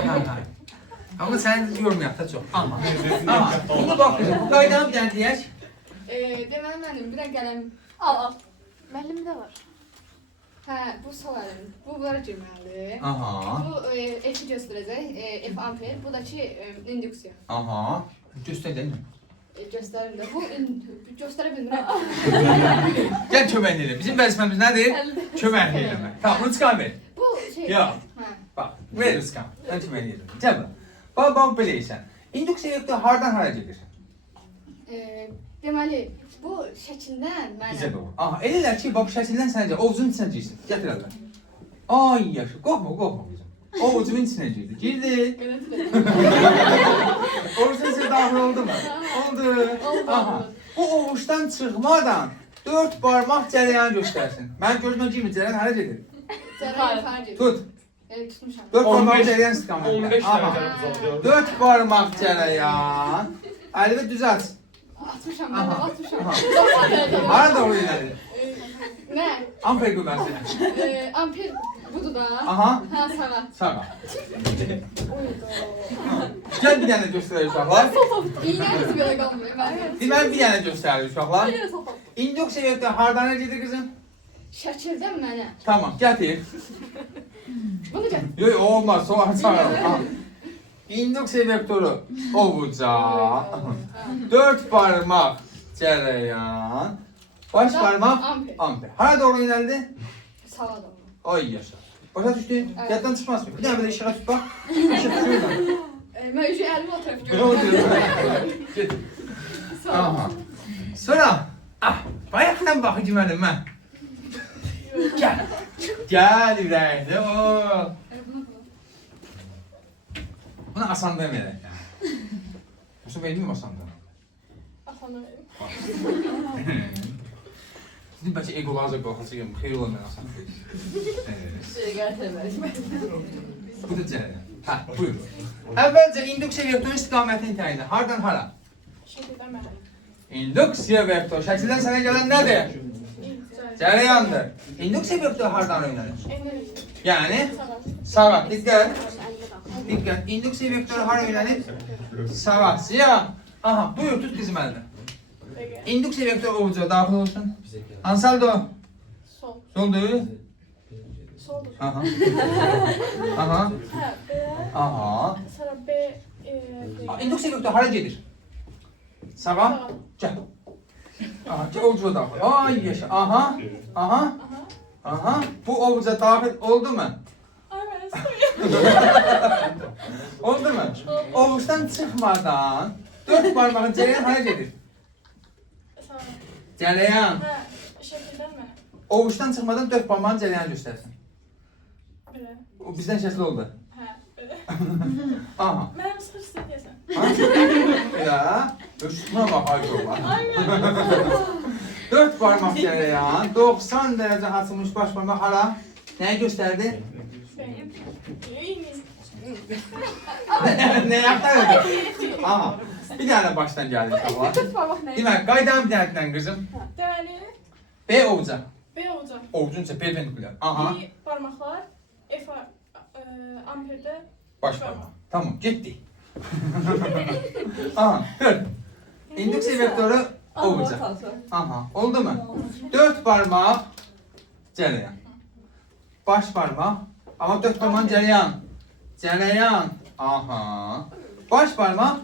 Ama sen yormayaq da çox. Aha. Aha. Bunu bax, bu qaydanı bir dənə deyək. Deməli müəllim, bir də qələm. Al. Müəllimdə var. Hə, bu sol əlim. Bu bunlara girməlidir. Aha. Bu F-i göstərəcək, F amper. Bu da ki induksiya. Aha. Göstər də. Göstərim də. Bu göstərə bilmirəm. Gəl kömək elə. Bizim vəzifəmiz nədir? Kömək eləmək. Tamam, bunu çıxar ver. Bu şey. Yox. Hə. Bax, ver çıxar. Mən kömək eləyirəm. Gəl bura. Bax, belə isə. İnduksiya vektoru hardan hara gedir? Deməli, bu şəkildən Bizə mənə. doğru. Aha, elələr ki, bax, şəkildən sənəcə ovuzun içinə girsin. Gətir ələ. Ay yaşa, qorxma bizim. Ovucumun içinə girdi. Girdi. Ovuzun içinə daxil oldu mu? Oldu. Aha. Bu ovuçdan çıxmadan 4 barmaq cərəyanı göstərsin. Mən gözümə girmir, cərəyan hara gedir? Cərəyan yuxarı gedir. Tut. Tutmuşam. 4 barmaq 15 cərəyan istiqamətində. 15 Aha. dərəcə uzatıyor. 4 barmaq cərəyan. Əlini düzəlt. Atmışam, Aha. mən atmışam. Hara doğru yönəlir? Nə? Amper qüvvəsi. Amper budur da. Aha. Hə, sağa. Sağa. Gəl bir dənə göstərək uşaqlar. İynəniz belə qalmıyor. Mən Deməli bir dənə göstərik uşaqlar. Yine sopa. İnduksiya vektoru hardan gedir qızım? şəkildən mənə. Tamam, gətir. Bunu gətir. Yox, olmaz, sonra çağıralım. İnduksiya vektoru ovuca. 4 barmaq cərəyan. Baş barmaq Amper. amper. Hara doğru yönəldi? Sağa doğru. Ay yaşa. Başa düşdün? Evet. Yaddan çıxmaz mı? Bir dənə belə işığa tut bax. İşıq şuradan. Mən şu əlimi o tərəf Ne görürəm. oluyor? Git. Aha. Sonra, bayaqdan baxıcı mənim mən. Gəl. Gəl ürəkdə. O. Bunu asandan verək. Musa vermiyim asandan. Asana verin. Dedim bəlkə egolarca qorxacaq, xeyr olan mən asan verir. Şey gətirmək. Bu da cərəyan. Hə, buyur. Əvvəlcə induksiya vektorun istiqamətini təyin et. Hardan hara? Şəkildən mənə. İnduksiya vektoru. Şəkildən sənə gələn nədir? Cərəyandır. İnduksiya vektoru hardan yönəlir? Yəni, sağa. Diqqət. Diqqət. İnduksiya vektoru hara yönəlir? Sağa. Siyah. Aha, buyur, tut qızım əlini. İnduksiya vektoru ovucuya daxil olsun. Hansı halda o? Sol. Soldur. Soldur. Aha. Aha. Hə, B. Aha. Sonra B. İnduksiya vektoru hara gedir? Sağa. Gəl. Aha, gəl ovucuya daxil. Ay yaşa. Aha. Aha. Aha. Bu ovuca daxil oldu mu? Ay mən Oldu mu? Ovuçdan çıxmadan 4 barmağın cərəyan hara gedir? Sağ. Cərəyan. Hə, şəkildən mənə. Ovuçdan çıxmadan 4 barmağın cərəyanı göstərsin. Belə. O bizdən şəkil oldu. Hə, belə. Aha. Mənim sıxır istəyirsən. Ya. Buna bak Ayşe var. 4 parmak cereyan. 90 derece açılmış baş parmak hara. Neyi gösterdi? Ne yaptı? Aha. Bir tane baştan geldi tamam. Dört parmaq nə? Demek qaydan bir taneden kızım. Deməli, B ovuca. B olacaq. Ovucunca perpendiküler. Aha. Bir barmaqlar F amperdə Baş parmak. Tamam gitti. Aha. 4. İndüksi vektörü ovuca. Aha. Oldu mu? 4 parmak cereyan. Baş parmak. Ama 4 parmağın cereyan. Cereyan. Aha. Baş parmak.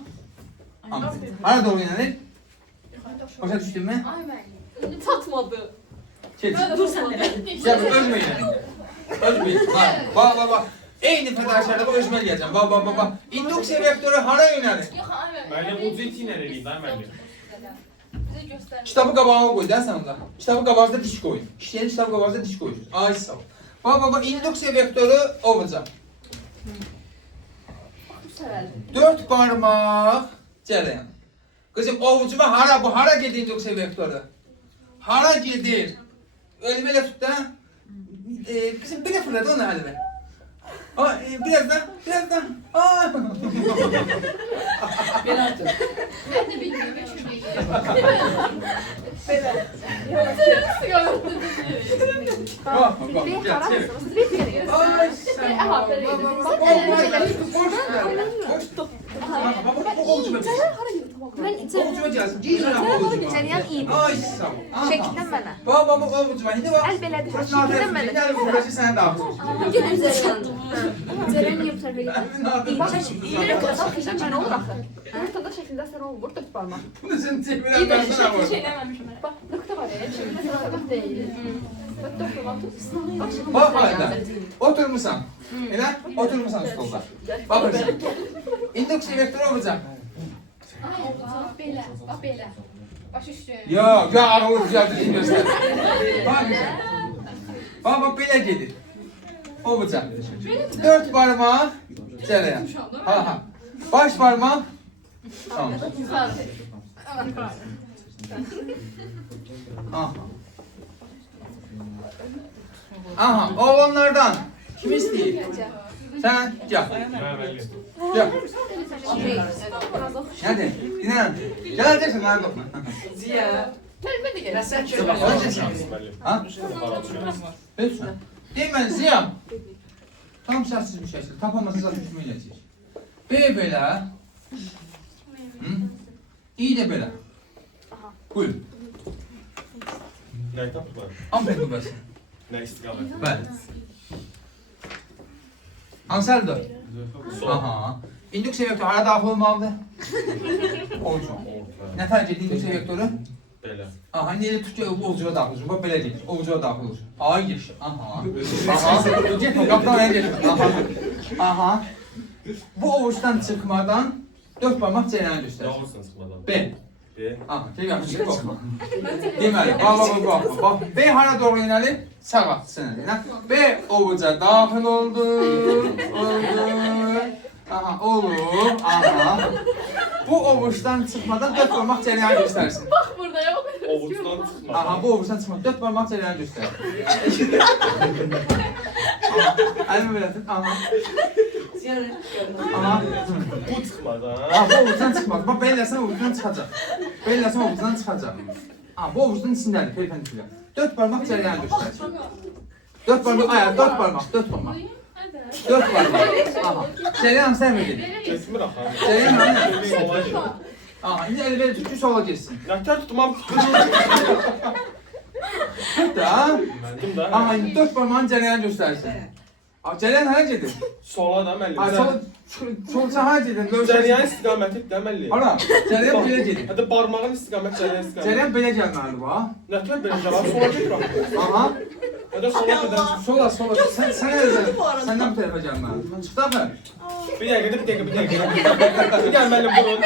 Amper. Hara doğru inanır? Başa düştün mü? Ay müəllim. Çatmadı. Çek. Dur sən də. Ya özme inanır. Özme inanır. Bak bak. Eyni fədakarlığı özme diyeceğim. Bak. İndüksiya vektörü hara inanır? Yox, ay müəllim. Müəllim ucu iti ilə eləyir də müəllim. Bizə göstər. Kitabı qabağına koy da sen da. Kitabı qabağınızda diş koyun. İşleyen kitabı qabağınızda diş koyuyorsunuz. Ay sağ ol. Bak. İndüksiya vektörü ovuca. 4 parmak cereyan. Kızım ovucuma hara bu hara gedir indüksiya vektörü. Hara gedir. Elime tut da. Kızım bir de fırladı onu elime. Biraz da. Mən də bilmirəm, heç bir şey. Bak. Bir Gel, hara çevir. mısınız? Bir kere. Ay sen Aha, böyle bak. Boş ver. Bak, ovucuma gelsin. Hara gidiyor tamam. Ovucuma gelsin. Ovucuma. Cereyan iyi. Ay sağ ol. Şekildən mənə. Bak ovucuma. Hindi bak. Əl belədir. Burası Şekildən mənə. Gel burası sen de al. Cereyan niyə bu tərəfə gedir? Bak, bir kadar keçən olur axı. Ortada şəkildə sən olur 4 parmaq. Bunu sen çeviren ben sana vur. Şey eləməmişəm. Bak, nöqtə var ya. Şəkildə sabit deyil. Bak, 4 parmaq tut. Bak, şimdi Bak hayda. Oturmuşsan. Elə oturmuşsan stolda. Bakırsan. İndüksiya vektörü olacak. Ay, bax belə, bax belə. Baş üstü. Ya ağır güzel düzgün göster. Bak belə gedir. Olacak. 4 parmak cereyan. Ha. Baş parmak. Tamam. Aha, oğlanlardan kim istiyor? Sen gel. Müəllim. Gel. Hadi, dinlen. Geleceksin lan dokma. Gəlmə də gəl. Geleceksin. Ha? Lütfen. Değil mi Ziya? Tam şartsız bir şekilde. Tapamazsa zaten düşmeyecek. B böyle. Hı? İyi de böyle. Buyur. Nə tapıblar? Amper kubası. Nə istiqamət? Ben. Anseldo. Sol. Aha. İndüksiya vektörü hala daxil olmalıdır. Olacaq. Orta. Ne tercih edin indüksiya vektörü? Belə. Aha, niye tutuyor ovucuğa daxil olsun? Bak belə gedir. Ovucuğa daxil olsun. Hayır. Aha. Aha. Getmə, qapıdan oraya getmə. Aha. Aha. Bu ovuçdan çıxmadan 4 parmaq cereyan Nə göstərir. olursan çıxmadan? B. B. Aha, yaxşı, qorxma. Deməli, bax. Bax, B hara doğru yönəlib? Sağa sınır. B ovuca daxil oldu. Aha, olur. Aha. Bu ovuçdan çıxmadan 4 parmaq cereyan göstərsin. Bak burada yok. Ovucdan çıxmadan. Aha, bu ovuçdan çıxmadan 4 parmaq cereyan göstərir. Əlimi belə tut. Aha. Aha. Bu çıxmadan. Aha, bu ovuçdan çıxmaz. Bax, beləsən ovuçdan çıxacaq. Beləsən ovuçdan çıxacaq. Aha, bu ovuçdan içindədir, perpendikülər. 4 parmaq cereyan göstərir. 4 parmaq, ayaq, 4 parmaq, 4 parmaq. 4 parmaq. Aha. Cereyan sən verin. Kesmir axı. Cereyan hanı? Sola gir. Aha, indi əli belə tut ki, sola girsin. Nətər tutmam? Tut da. Tuttum da. Aha, indi 4 parmağın cereyan göstərsin. Aha, cereyan hara gedir? Sola da Ay, müəllim. sol hara gedir? Cəryan istiqaməti də müəllim. Hara? Cereyan belə gedir. Hətta barmağın istiqamət cəryan istiqamət. Cereyan belə gəlməlidir, bax. Nətər belə cavab sola gedir axı. Aha. Hətta sola gedən. Sola. Sən nədən? Səndən bu tərəfə gəlməlidir. Çıxdı axı. Bir dəqiqə. Bir gəl müəllim burun.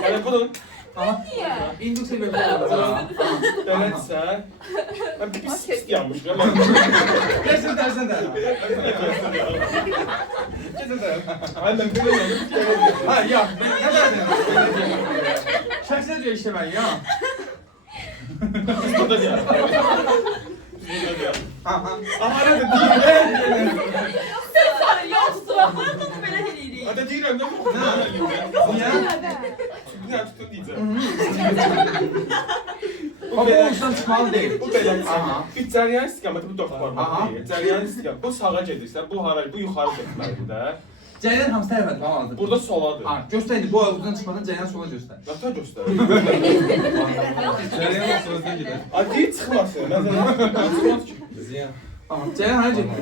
Müəllim burun. Aha. İnduksiya vektörü olacaq. Dövlətsə, mən pis yanmışım. Gəlsin dərsən də. Ay, mən belə yandım ki, Ha, ya, nə dərsən? Şəxsə diyor işte ben ya. burada deyər. Aha. Aha, nə də deyir, Yoxdur. Hadi deyirəm, nə bu? Niyə? Nə tutun deyəcəm. Baba o uçdan çıxmalı deyil. Bu belədir. Aha. Bir cəryan istiqaməti bu 4 barmaq Aha. deyil. Cəryan istiqaməti. Bu sağa gedirsən, bu hara, bu yuxarı getməlidir də. Cəyən hamısı tərəfədir, tamam. Burada soladır. Ha, göstərdi bu uçdan çıxmadan Cəyən sola göstər. Nata göstər. Cəryan sözdə gedir. Adi çıxmasın. Məsələn, Ziyan. Aha, Cəyən hara gedir?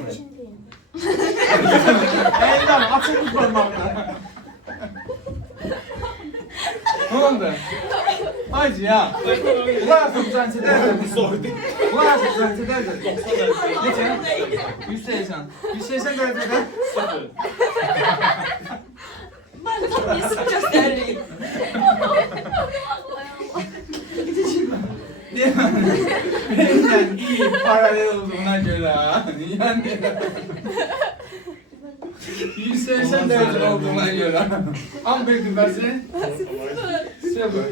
Əyildən, açıq tutmamaqda. Ne oldu? Hacı ya. Ulan substansı derdi. sordu. Ulan substansı derdi. 90 dərəcə. Neçə? 180. 180 derecede. 0. Benimle iyi paralel olduğuna göre. Yani 180 derece olduğuna göre. Amper küpesi. Sıfır.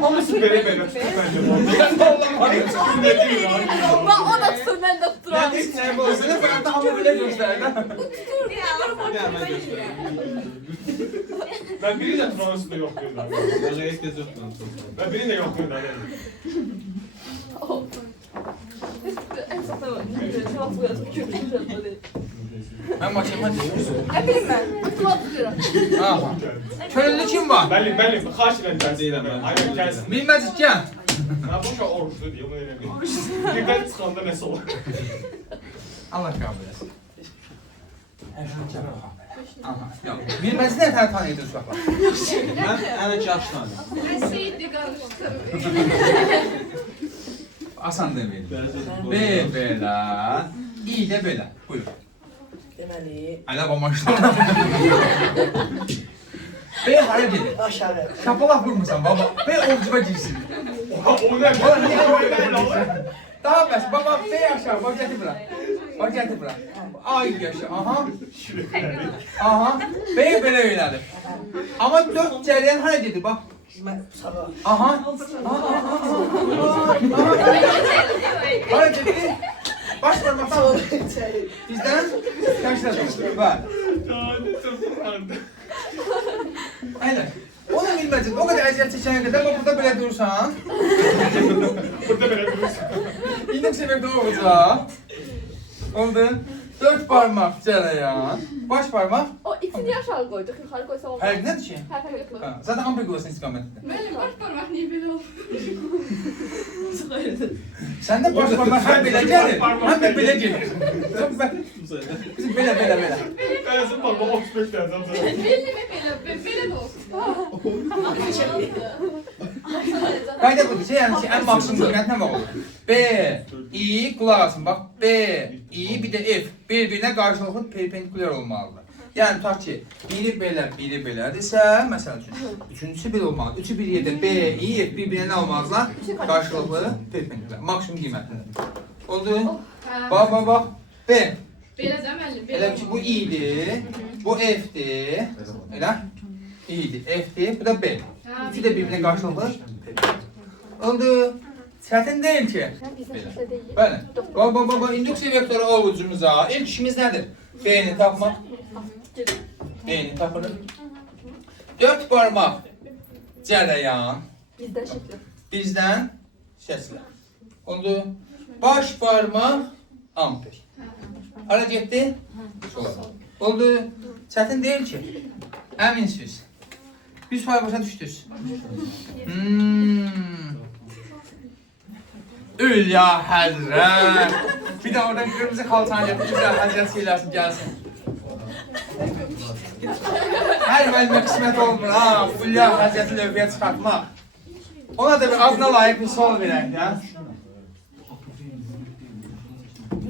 Hamısı belə tutur məncə. Nə deyir abi? Ben o da tutur, ben de Ben tuturam. hiç ne olsun. Fakat hamı bile gösterdi. Mən biri də Fransızda yoxlayırlar. Yana ehtiyac yoxdur. Mən biri də yoxlayırlar. En son da cevap koyalım. Ben matematik. Ne bileyim ben. Cevap tutuyorum. Aha. Köylü kim var? Bəli, xahiş edirəm gəlsin. Deyirəm mən. Aynen gəlsin. Bilmez gel. Mən bu uşaq oruçlu deyə bunu eləməyim. Birdən çıxanda nəsə olur. Allah kabul etsin. Aha. Yok. Bilmez ne tane tanıyordun uşaklar. Mən hələ ki yaşlandım. Mən Seyidli qarışdı. Asan demeyelim. B belə. İyi de belə. Buyur. Deməli, Hala bamaşlar. B hara gelir? aşağı. Şapalaq vurmursan baba. B ovcuba girsin. O nə? Oğlum niye böyle olur? Daha bəs baba B aşağı. Bak getir bura. Bak getir bura. Ay yaşa. Aha. Aha. B belə elədi. Ama 4 cəryan hara gedir bak. Sağa. Aha. Hara gedir? Baş parmaktan bizden karşılaştık. Var. Aynen. Onu bilmezsin. O kadar eziyet çekene kadar bak burada böyle durursan. Burada belə durursun. İndim sebep olacak. Oldu. 4 parmak cerayan. Baş parmak. O ikisini aşağı koyduk. Yukarı koysa olmaz. Her nedir ki? Her tarafı. Ha, zaten amper kuvvetsin istikametinde. Mənim baş parmaq niyə belə olur? Sen de baş parmak hem böyle gelir hem de böyle gelir. Çok ben. Bizim böyle. Qəzin parmaq 35 dərəcə. Belli mi belə də olsun. Qayda budur ki, yani ki, en maksimum qiymət nə olur? B, I, qulaq asın, bax, B, I, bir də F, bir-birinə qarşılıqlı perpendikulyar olmalıdır. Yəni, tutaq ki, biri belədirsə, məsəl üçün, üçüncüsü bir olmalıdır. Üçü bir yerdə B, I, F, bir-birinə nə olmalıdırlar? Qarşılıqlı perpendikulyar, maksimum qiymətlidir. Oldu? Bax, B. Belə də müəllim, belə Elə ki, bu I-dir, bu F-dir, elə? I-dir, F-dir, bu da B. İki de birbirine karşılıklı. Oldu. Çətin değil ki. Bizde şişe değil. Bəli. Baba, induksiya vektoru ovucumuza. İlk işimiz nədir? B-ni tapmaq. B-ni tapırıq. 4 parmaq cərəyan. Bizden şekli. Bizdən şəslə. Oldu. Baş parmaq amper. Hara getdi? Sola. Oldu. Çətin deyil ki. Əminsiz. 100% başa düşdünüz. Ül ya həzrət. Bir də oradan qırmızı xalçanı gətir, güzel həzrət şeylərsin, gəlsin. Hər müəllimə qismət olmur, ha, ül ya həzrəti lövbəyə çıxartmaq. Ona da bir adına layiq bir sual verək, ya.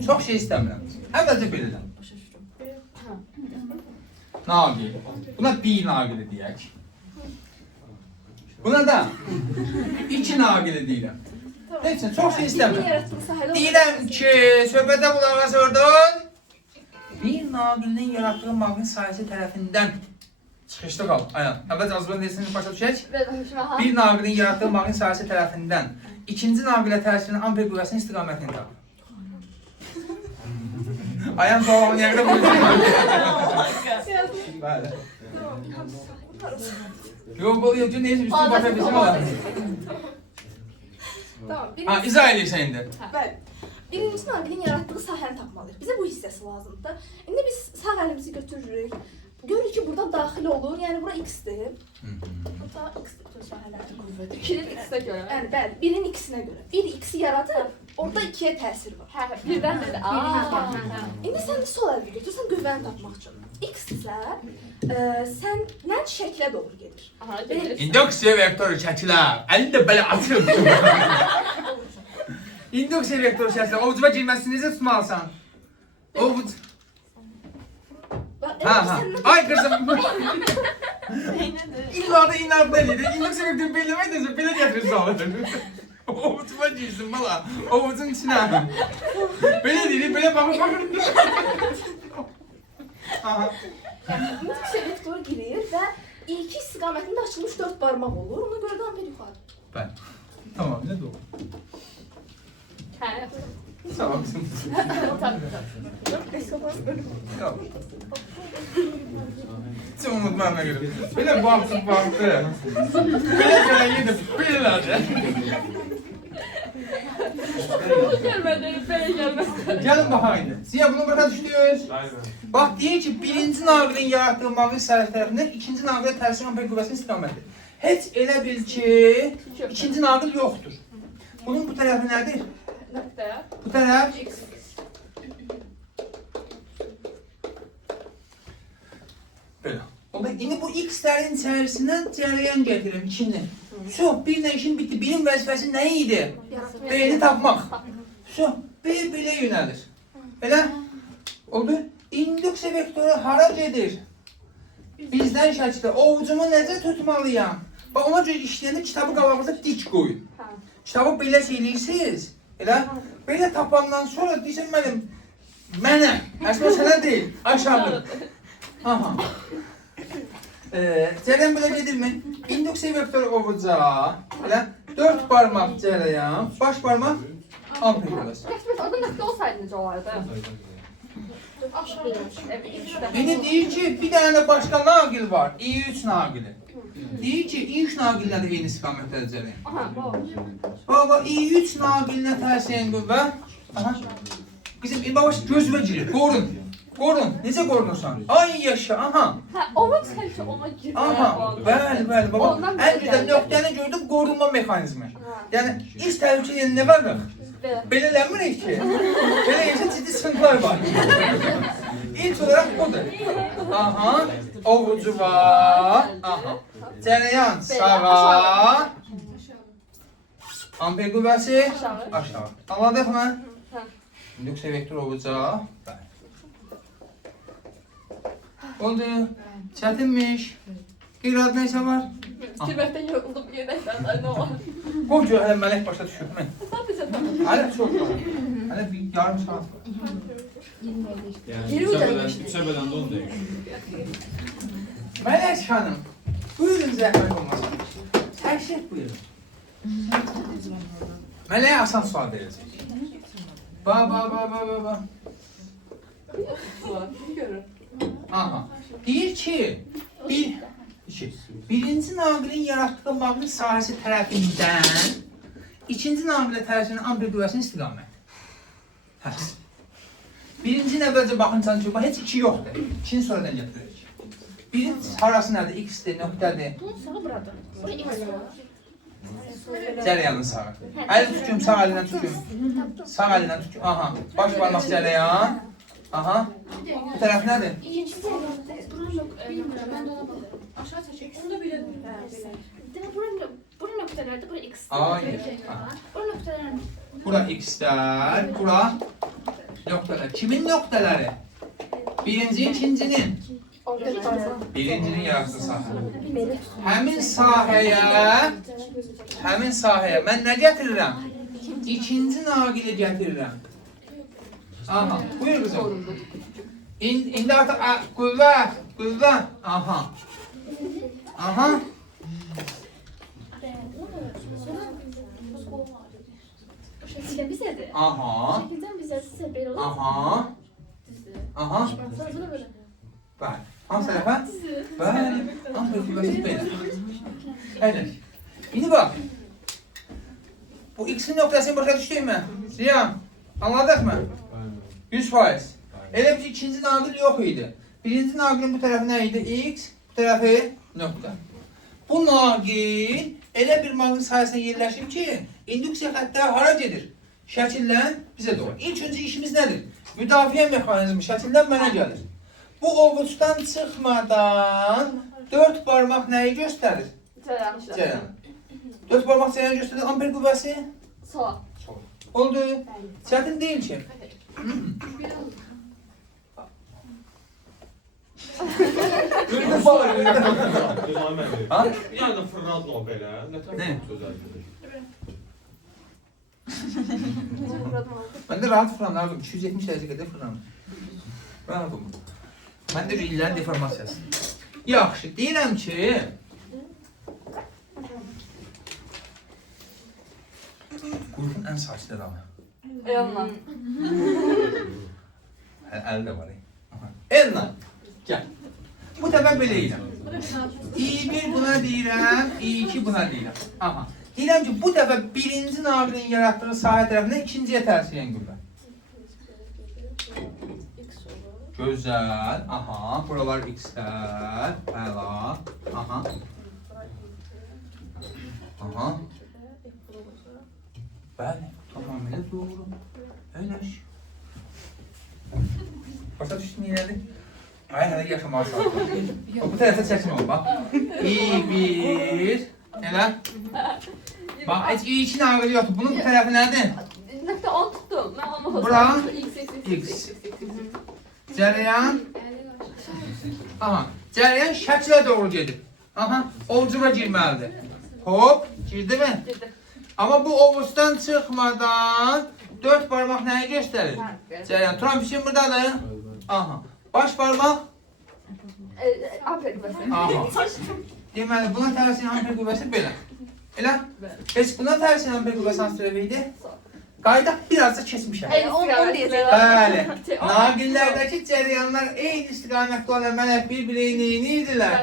Çox şey istəmirəm. Əvvəlcə belədən. Naqil. Buna bir naqili deyək. Buna da iki naqili deyirəm. Neyse, çox şey istəmirəm. Deyirəm ki, söhbətə qulaq asırdın. Bir naqilin yaratdığı maqilin sayəsi tərəfindən çıxışda qal. Aynen. Əvvəl azbın desini başa düşək. Bir naqilin yaratdığı maqilin sayəsi tərəfindən ikinci naqilə təsirinin amper qüvvəsinin istiqamətini tapır. Ayağın doğalını yəqdə buyursun. Bəli. Yox, bu yox, neyse üstün başa bizim olar. Tamam. Ha, izah edirsən indi. Bəli. Birinci naqilin yaratdığı sahəni tapmalıyıq. Bizə bu hissəsi lazımdır. İndi biz sağ əlimizi götürürük. Görürük ki, burada daxil olur. Yəni bura x-dir. Burada x-dir bütün sahələr. İkinin x'ə görə. Yəni bəli, birin x-inə görə. Bir x-i yaradır, orada 2-yə təsir var. Hə, birdən də. İndi sən sol əlini götürsən qüvvəni tapmaq üçün. X isə səndən şəklə doğru gedir. Aha, gedir. İnduksiya vektoru çəkilər. Əlini də belə atıb. İnduksiya vektoru çəkilər. Ovucuma girməsini necə tutmalısan? Ovuc... Ha. Ay kızım. İlla da inatla dedi. İnduksiya vektoru belləmək deyəcək. Belə gətirir sağlıdır. Ovucuma girsin bala. Ovucun içinə. Belə deyir, belə baxır. Aha. İnduksiya vektoru girir və ilk istiqamətində açılmış 4 barmaq olur. Ona görə də amper yuxarı. Ben. Tamam, ne doğru. Hə. Sağ ol kızım. Yok. Hiç unutmam ne gibi. Böyle baktı. Böyle yedim. Böyle de. Gəlmədi, belə gəlmədi. Gelin bakayım. Size bunu başa düşdünüz. Bak deyir ki, birinci naqilin yaratdığı maqil sərəf tərəfindən ikinci naqilə təsir amper qüvvəsinin istiqamətidir. Heç elə bil ki, ikinci naqil yoxdur. Bunun bu tərəfi nədir? Nöqtə. Bu tərəf belə. Onda indi bu x-lərin içərisindən cərəyan gətirirəm ikini. Çox, birlə işin bitdi. Birin vəzifəsi nə idi? B-ni tapmaq. Çox, B belə yönəlir. Belə? Oldu? İnduksiya vektoru hara gedir? Bizdən şəkildə. Ovucumu necə tutmalıyam? Bax, ona görə işləyəndə kitabı qabağınıza dik qoyun. Kitabı belə eləyirsiniz. Elə? Belə tapandan sonra deyirsən mənəm. Əslində sənə deyil, aşağı. Aha. Cərəyan belə gedirmi? İnduksiya vektoru ovuca. Elə? 4 barmaq cərəyan, baş barmaq amper qüvvəsi. Kəsməz, orada nöqtə olsaydı necə olardı? İndi deyir ki, bir dənə başqa naqil var. İ3 naqili. Deyir ki, İ3 naqillə də eyni istiqamətdə cərəyan. Aha, bu. Baba, İ3 naqilinə təsirin qüvvə. Aha. Qızım, baba, gözümə girir. Qorun. Qorun. Necə qorunursan? Ay yaşa, aha. Hə, onu həmişə ona girməyə Aha, bəli, baba. Ondan Ən gözəl nöqtəni gördüm, qorunma mexanizmi. Yəni, iş təhlükəyə nə var? Belə eləmirik ki. Belə yaşa ciddi sıxıntılar var. İlk olarak budur. Aha, ovucu var. Aha. Cərəyan sağa. Amper qüvvəsi aşağı. Anladıq mı? İnduksiya vektor ovuca. Oldu. Çətinmiş. Qeyrad neysə var? Fikirməkdən yoruldum, yenəkdən, nə var? Qoy gör, hələ mələk başa düşür mü? Sadəcə tamam. Hələ çox var. Hələ bir yarım saat var. Üçə bələndə 10 dəqiqə. Mələk xanım, buyurun zəhmət olmasın. Təşrif buyurun. Mələyə asan sual verəcək. Ba. Görür. Aha. Deyir ki, birinci naqilin yaratdığı maqil sahəsi tərəfindən ikinci naqilə təsirin amper qüvvəsinin istiqaməti. Birinci əvvəlcə baxıncan ki, heç iki yoxdur. İkini sonradan getiririk. Birin harası nədir? X-dir, nöqtədir. Bunun sağı buradır. Bura x var. Cərəyanın sağı. Əli tutuyum, sağ əlindən tutuyum. Sağ əlindən tutuyum. Aha. Baş barmaq cərəyan. Aha. Bu tərəf nədir? İkinci cərəyandır. Bilmirəm, mən də ona baxıram. Aşağı çəkək. Onu da bilə bilmirəm. Demək, bura nöqtələrdir, bura x-dir. Ay. Bura nöqtələrdir. Bura x-lər, bura nöqtələr. Kimin nöqtələri? Birinci, ikincinin. Birincinin yaratdığı sahə. Həmin sahəyə mən nə gətirirəm? İkinci naqili gətirirəm. Aha, buyur qızım. İndi artıq qüvvə. Aha. Aha. Şəkildən bizədir. Aha. Şəkildən bizədirsə belə olur. Aha. Aha. Sonra belə. Bəli. Hansı tərəfə? Bəli. Hansı qüvvəsi belə. Əyləş. İndi bax. Bu x-in nöqtəsini başa düşdükmü? Ziyan. Anladıq mı? 100%. Elə bir ikinci naqil yox idi. Birinci naqilin bu tərəfi nə idi? X, bu tərəfi nöqtə. Bu naqil elə bir naqil sayəsində yerləşib ki, induksiya xəttləri hara gedir? Şəkildən bizə doğru. İlk öncə işimiz nədir? Müdafiə mexanizmi şəkildən mənə gəlir. Bu ovucdan çıxmadan 4 barmaq nəyi göstərir? Cəryan. 4 barmaq cəryan göstərir. Amper qüvvəsi? Sola. Oldu. Çətin deyil ki. Gördün bağır. Ha? Bir anda fırladın o belə. Nə Ne? tər gözəl gedir. Ben de rahat fırlanırdım. 270 derece kadar fırlanırdım. Rahatım. Ben de illerin deformasiyası. Yaxşı, deyirəm ki... Qurğun ən saçlı adamı. Elma. Əldə var. Elna, gəl. Bu dəfə belə deyirəm. İ1 buna deyirəm, İ2 buna deyirəm. Aha. Deyirəm ki, bu dəfə birinci naqilin yaratdığı sahə tərəfindən ikinciyə təsir edən qüvvə. Gözəl. Aha. Buralar x-lər. Əla. Aha. Aha. Bəli. Tamamilə doğru. Öyləş. Başa düşdün nədir? Ay, hələ yaşamağa sağlayın. Bu tərəfə çəkin olun, bax. İ1. Elə? Bax, heç İ2 naqili yoxdur. Bunun bu tərəfi nədir? Nöqtə 10 tutdum. Mən onu Bura? X. Cərəyan. Aha. Cərəyan şəkilə doğru gedir. Aha. Ovucuma girməlidir. Hop. Girdi mi? Girdi. Amma bu ovucdan çıxmadan 4 barmaq nəyi göstərir? Cərəyan. Turan biçim buradadır. Aha. Baş barmaq. Amper qüvvəsi. Aha. Deməli, buna tərsin amper qüvvəsi belə. Elə? Heç buna tərsin amper qüvvəsi hansı tərəfə idi? Qayda biraz da kesmişəm. Bəli. Naqillərdəki cərəyanlar eyni istiqamətdə olan əməllər bir-birini neyidilər?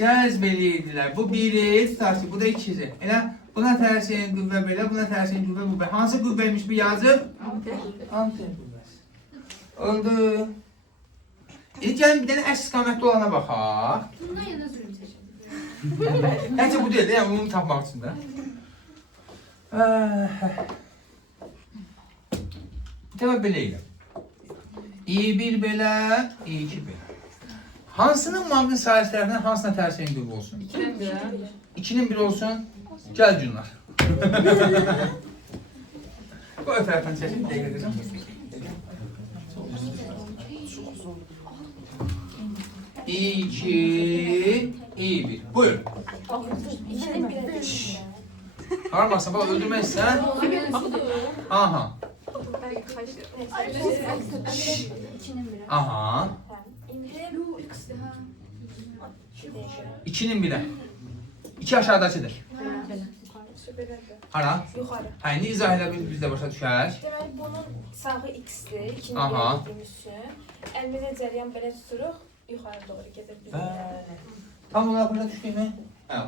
Cəzb edirdilər. Bu biri, tutarsın, bu da ikizi. Elə? Buna tərsin qüvvə belə, buna tərsin qüvvə bu belə. Hansı qüvvəymiş bu yazıb? Amper qüvvəsi. Oldu. İndi gəlin bir dənə əks istiqamətdə olana baxaq. Bundan yana zülm seçildi. Hətta bu deyil, yəni bunu tapmaq üçün də. Demək belə ilə. İ1 belə, İ2 belə. Hansının maqnit sayəsi tərəfindən hansına tərsin qüvvə olsun? 2'nin 1 olsun. Gəl günlər. Bu o tərəfdən çəkin, dəqiqə qızım. İ2, İ1. Buyur. Harmasa bak öldürmək istəyən. Aha. Aha. 2'nin 1'e. 2 aşağıdakıdır. Hara? Yuxarı. Hə, indi izah elə biz də başa düşək. Deməli, bunun sağı x-dir, ikini Aha. belə etdiyimiz üçün. Əlimizə cəryan belə tuturuq, yuxarı doğru gedir. Bəli. Tam olaraq başa düşdük mü? Hə.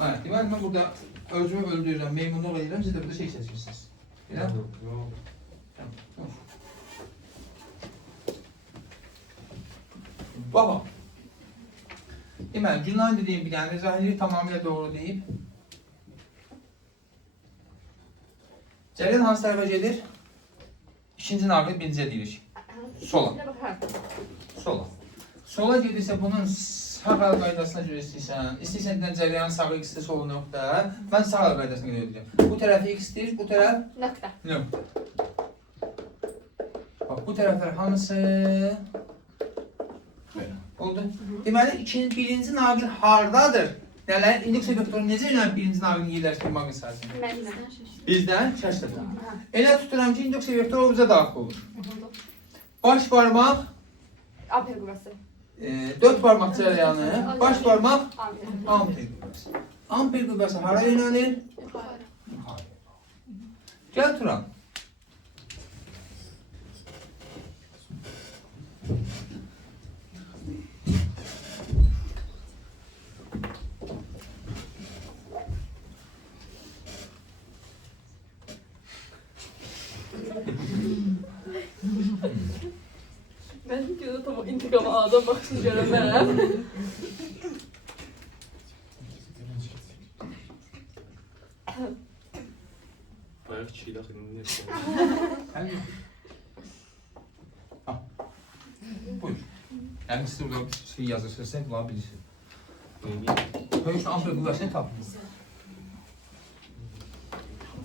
Evet, deməli mən burada özümü öldürürəm, meymunluq edirəm, siz də burada şey seçirsiniz. Elə? Baba. Deməli, Günlan dediyim bir dənə zahiri tamamilə doğru deyib. Cəlil hansı tərəfə gedir? İkinci naqil birinciyə deyirik. Sola. Sola. Sola gedirsə bunun sağ əl qaydasına görə istəyirsən dedən cərəyanın sağı x-dir, solu nöqtə. Mən sağ əl qaydasına görə edəcəm. Bu tərəfi x-dir, bu tərəf Nöqtə. nöqtə. Bak bu taraflar hamısı böyle oldu. Deməli birinci naqil hardadır? Nələr? İnduksiya vektoru necə yönəlib birinci naqilin yerləşdirmək sahəsində? Bizdən şaşırdı. Elə tuturam ki, induksiya vektoru ovuca daxil olur. Baş barmaq, Amper qüvvəsi. 4 barmaq cərəyanı, baş barmaq Amper. amper qüvvəsi. Amper qüvvəsi hara yönəlir? Gəl Turan. Ben videoda tam intikama ağda baxışını görəmərəm. Bayağı kiçik daxil. Buyur. Yəni siz burada bir şey yazırsınız, sən bunları bilirsiniz. Böyük amper qüvvəsini tapın.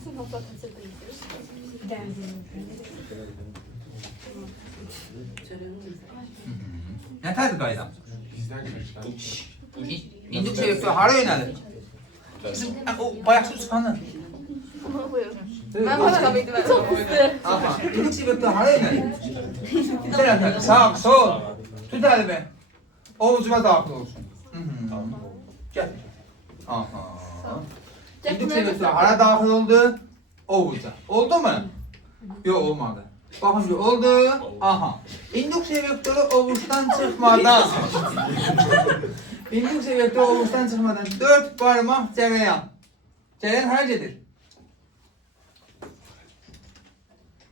Sən hatta təsir edirsiniz. Nətərdir qayda? Bizdən keçlər. İnduksiya vektoru hara yönəlir? Bizim o bayaqsı çıxanı. Mən başqa idi mən. Çox pisdir. Aha, induksiya vektoru hara yönəlir? Tərəflər, sağ, sol. Tut əlimi. Ovucuma daxil olsun. Gəl. Aha. İnduksiya vektoru hara daxil oldu? Ovuca. Oldu mu? Yox, olmadı. Baxın ki, oldu. Aha. İnduksiya vektoru ovuçdan çıxmadan. İnduksiya vektoru ovuçdan çıxmadan 4 barmaq cərəyan. Cərəyan hara gedir?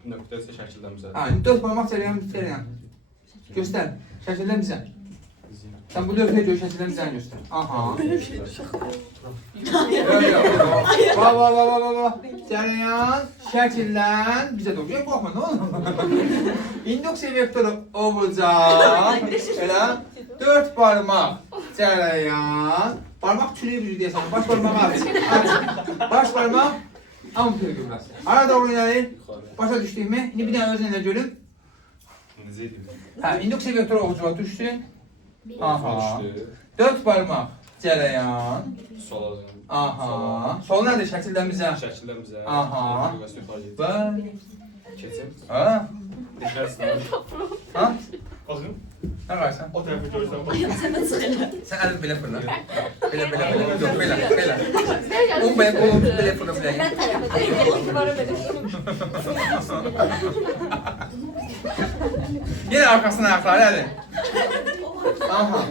Nöqtə isə şəkildən bizə. Ha, 4 barmaq cərəyan. Göstər. Şəkildən bizə. Sən bu lövhəyə görə şəkildən bizə göstər. Aha. Va. Cərəyan şəkildən bizə doğru. Yox, baxma, nə olur? İnduksiya vektoru ovuca. Elə 4 barmaq cərəyan. Barmaq çürüyüb üzü deyəsən. Baş barmaq aç. Baş barmaq amper qüvvəsi. Hara doğru yönəlir? Başa düşdükmi? İndi bir dənə özünə görün. Necə edir? Hə, induksiya vektoru ovucuna düşdü. Aha. 4 barmaq cərəyan. Sola. Aha. Sol nədir? Şəkildən bizə. Şəkildən bizə. Aha. Bax. Və. Keçim. Ha? Dikərsən. Ha? Baxın. Nə qaysan? O tərəfə görsən bax. Sən əlini belə fırla. Belə. Yox, belə. O belə fırla belə. Mən tərəfə deyil, divara belə. Yenə arxasına ayaqları əli. Aha.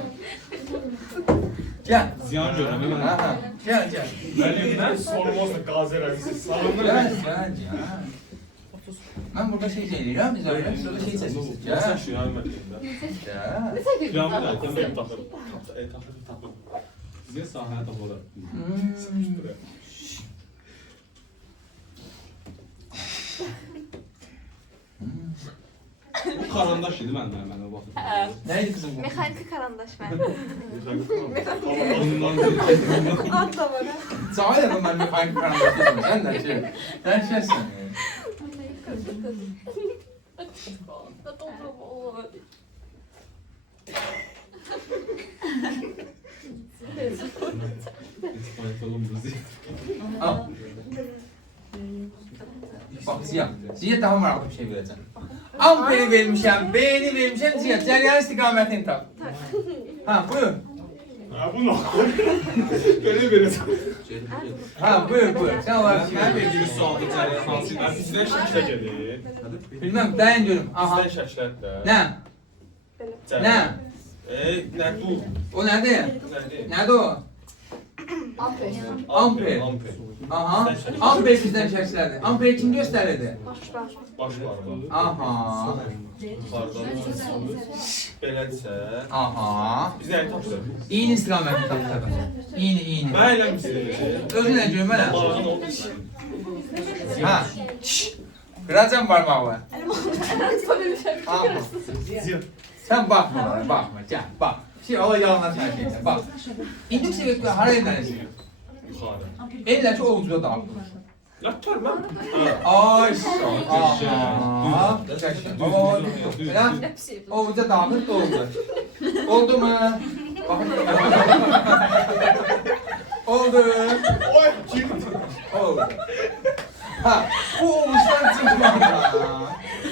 Gəl. Ziyan görəm mən. Aha. Gəl. Məndən sorulmazsa qazi rəisi. Gəl. Mən burada şey eləyirəm, biz öyle. Burada şey səsiniz. Sən Gəl. şu yan mətləndə. Gəl. Nəsə ki, Yanımda mən taxırım. Taxırım. Sizə sahəyə taxılır. Bu karandaş idi mənə baxın. Nə idi qızım bu? Mexaniki karandaş mən. Ad da var. Sağ ol mən mexanik karandaşıyım. Sən də şey. Sən şeysən. Al. Bak Ziya. Ziya daha maraqlı bir şey verəcəm. Amperi vermişəm, beyni vermişəm Ziya. Cəryan istiqamətini tap. Ha, buyur. Ha bu nə? Belə. Ha, buyur. Sən olar ki. Mən verdiyim sualın cərəyanı hansı? Mən sizdən şəklə gedir. Bilməm, dayan görüm. Aha. Sizdən şəklət də. Nə? Nə? Nə bu? O nədir? Nədir? Nədir o? amper. Amper. Aha. Amper bizdən şəkslədir. Amperi kim göstərirdi? Baş var. Aha. Yuxarıdan belədirsə. Aha. Biz nəyi tapırıq? İyinin istiqamətini tap tabii. İyini. Mən elə misiniz? Özünlə görmələm. Bağın olmasın. Ha. Qıracam parmağı. Aha. Sən baxma ona, baxma. Gəl, bax. Şey, o yalanlar sənə bax. İnduksiya vektoru hara yönəlir? Yuxarı. Elə ki, ovucuda daxil olur. Yatır mən. Ay sağ ol. Aha. Qəşəng. Baba, elə ovuca daxil oldu. Oldu mu? Baxın. Oldu. Oy, kim? Oldu. Ha, bu ovuçdan çıxmadan.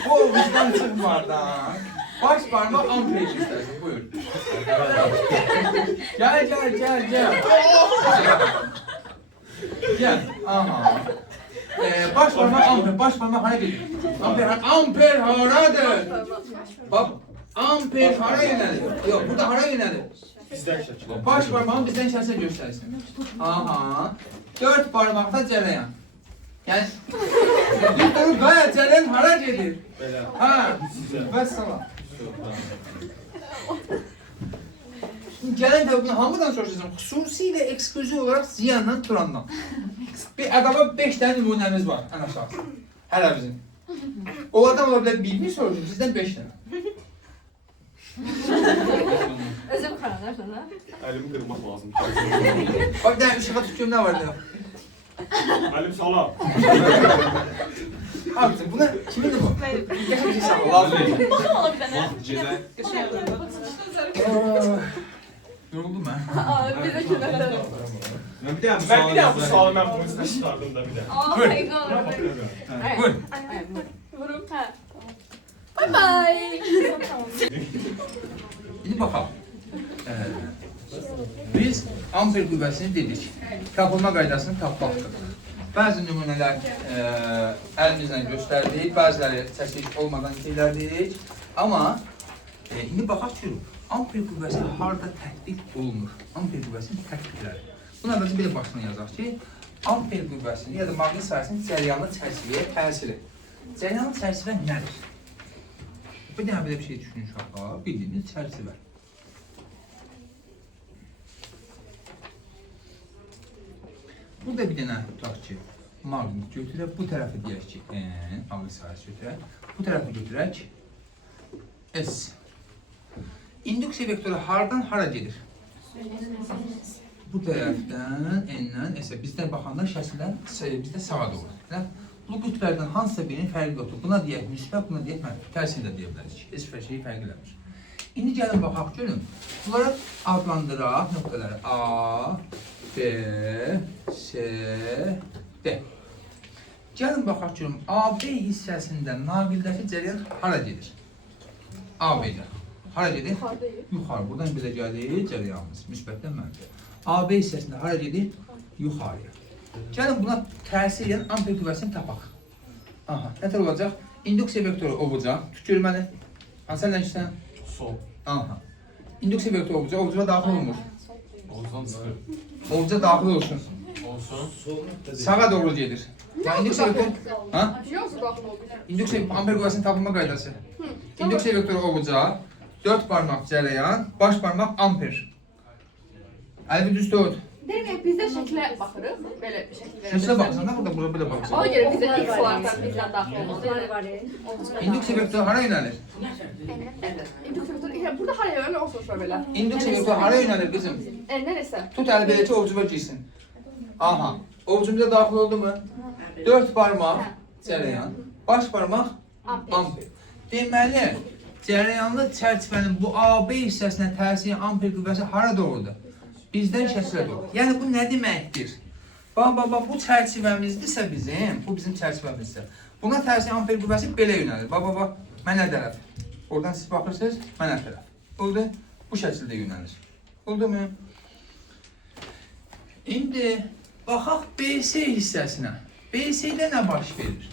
Bu ovuçdan çıxmadan. Baş parmaq amper göstərsin. Buyur. Gel. Gel. Aha. Baş parmaq amper. Baş parmaq hara gedir? Amper haradır? Bak, amper hara yönəlir? Yox, burada hara yönəlir? Bizdən şəkil. Baş parmağın bizdən şəsə göstərsin. Aha. 4 parmaqda cərəyan. Yəni, bir durub qaya cərəyan hara gedir? Belə. Ha, vəssalam. Gələn təbii hamıdan soruşacağım. Xüsusilə ekskluziv olaraq Ziyandan Turandan. Bir adama 5 dənə nümunəmiz var ən aşağı. Hələ bizim. O adam ola bilər bir soruşur, sizdən 5 dənə. Özüm karar sana. Əlimi qırmaq lazım. Bak bir dənə ışığa tutduğum nə var deyə. Əlim salam. Abi buna kimindir bu? Yaşa bir şey sağ ol. Lazım. Yoruldum ben. Bir de kenarda. Bir daha bu sualı mən bunun üstünə çıxardım da bir daha. Buyur. Vurum. Ha. Bye bye. İndi baxaq. Biz amper qüvvəsini dedik. Tapılma qaydasını tapdıq. Bəzi nümunələr əlimizlə göstərdik, bəziləri çəkiş olmadan itirdik. Amma indi baxaq ki, amper qüvvəsi harda tətbiq olunur? Amper qüvvəsinin tətbiqləri. Buna da bir başına yazaq ki, amper qüvvəsinin ya da maqnit sayəsinin cəryanlı çərçivəyə təsiri. Cəryanlı çərçivə nədir? Bir dənə belə bir şey düşünün uşaqlar, bildiyiniz çərçivə. Burada bir dənə tutaq ki, maqnit götürək, bu tərəfi deyək ki, N, maqnit sayəsi götürək, bu tərəfi götürək, S. İnduksiya vektoru hardan hara gedir? Bu tərəfdən N-dən S-ə, bizdən baxanda şəklən bizdə sağa doğru. Bu qütblərdən hansısa birinin fərqi yoxdur. Buna deyək müsbət, buna deyək mənfi. Tərsini də deyə bilərik. Heç bir şeyi fərq eləmir. İndi gəlin baxaq görün. Bunları adlandıraq nöqtələri A, B, C, D. Gəlin baxaq görün. AB hissəsində naqildəki cərəyan hara gedir? AB-də. Hara gedir? Yuxarı. Buradan belə gəlir cərəyanımız. Müsbətdən mənfi. AB hissəsində hara gedir? Yuxarıya. Gəlin buna təsir edən amper qüvvəsini tapaq. Aha, nətər olacaq? İnduksiya vektoru ovuca, tükürməni. Hansı əlləşsən? Sol. Aha. İnduksiya vektoru ovuca, ovucuna daxil olmur. Oğuzdan çıxır. Ovuca daxil olsun. Olsun. Sağa doğru gedir. Ya induksiya vektoru... Ha? Yoksa bakma o bir. İnduksiya amper qüvvəsinin tapılma qaydası. İnduksiya vektoru ovuca, 4 parmaq cərəyan, baş parmaq amper. Əli bir düz tut. Demek bizde şekle bakırız. Böyle bir şekilde. Şəklə baxsan da burada, burada belə baxsan. Ona göre bizde X varsa bizden daxil olmaz. İnduksiya vektoru hara yönəlir? İndüksiyonun burada hayır öyle olsun şöyle böyle. İnduksiya vektoru hara yönəlir qızım? Neresi? Tut əli belə ki, ovucuma girsin. Aha. Ovucumuza daxil oldu mu? 4 parmaq cərəyan, baş parmaq amper. Deməli, cərəyanlı çərçivənin bu AB hissəsinə təsiri amper qüvvəsi hara doğrudur? Bizdən şəkilə doğru. Yəni bu nə deməkdir? Bax, bu çərçivəmizdirsə bizim, bu bizim çərçivəmizdir. Buna təsiri amper qüvvəsi belə yönəlir. Bax, mənə tərəf. Oradan siz baxırsınız, mənə tərəf. Oldu? Bu şəkildə yönəlir. Oldu mu? İndi baxaq BC hissəsinə. BC-də nə baş verir?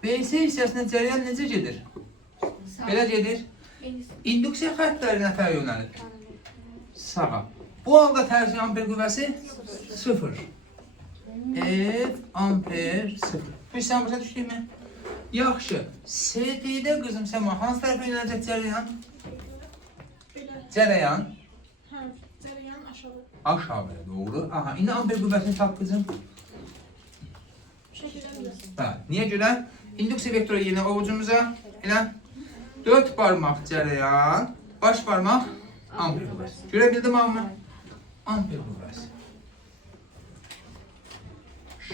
BC hissəsinə cərəyan necə gedir? Belə gedir. İnduksiya xəttləri nətər yönəlir? Sağa. Bu halda təsir amper qüvvəsi 0. F amper 0. Bu hissəni başa düşdük mü? Yaxşı. CD-də qızım sən hansı tərəfə yönələcək cərəyan? Cərəyan? Hə, cərəyan aşağı. Aşağıya doğru. Aha, indi amper qüvvəsini tap qızım. Hə, niyə görə? İnduksiya vektoru yenə ovucumuza elə 4 parmaq cərəyan, baş parmaq amper qüvvəsi. Görə bildim hamı? Amper qüvvəsi.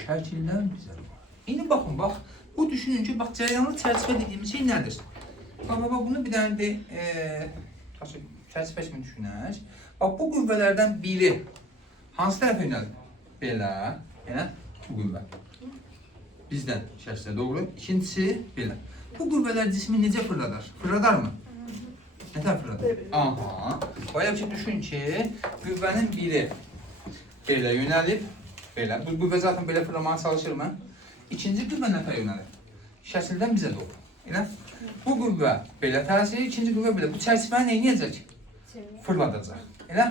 şəkildən bizə var. İndi baxın, bax, bu düşünün ki, bax, cəryanlı çərçivə dediyimiz şey nədir? Bax, bunu bir dənə bir çərçivə kimi düşünək. Bax, bu qüvvələrdən biri hansı tərəfə yönəlir? Belə, yəni bu qüvvə. Bizdən şəkildə doğru. İkincisi, belə. Bu qüvvələr cismi necə fırladar? Fırladarmı? Nətər fırladar? Aha. Bayaq ki, düşün ki, qüvvənin biri belə yönəlib, belə. Bu qüvvə zaten belə fırlamaya çalışır mı? İkinci qüvvə nətər yönəlir? Şəkildən bizə doğru. Elə? Bu qüvvə belə təsir, ikinci qüvvə belə. Bu çərçivəni neynəyəcək? Fırladacaq. Elə?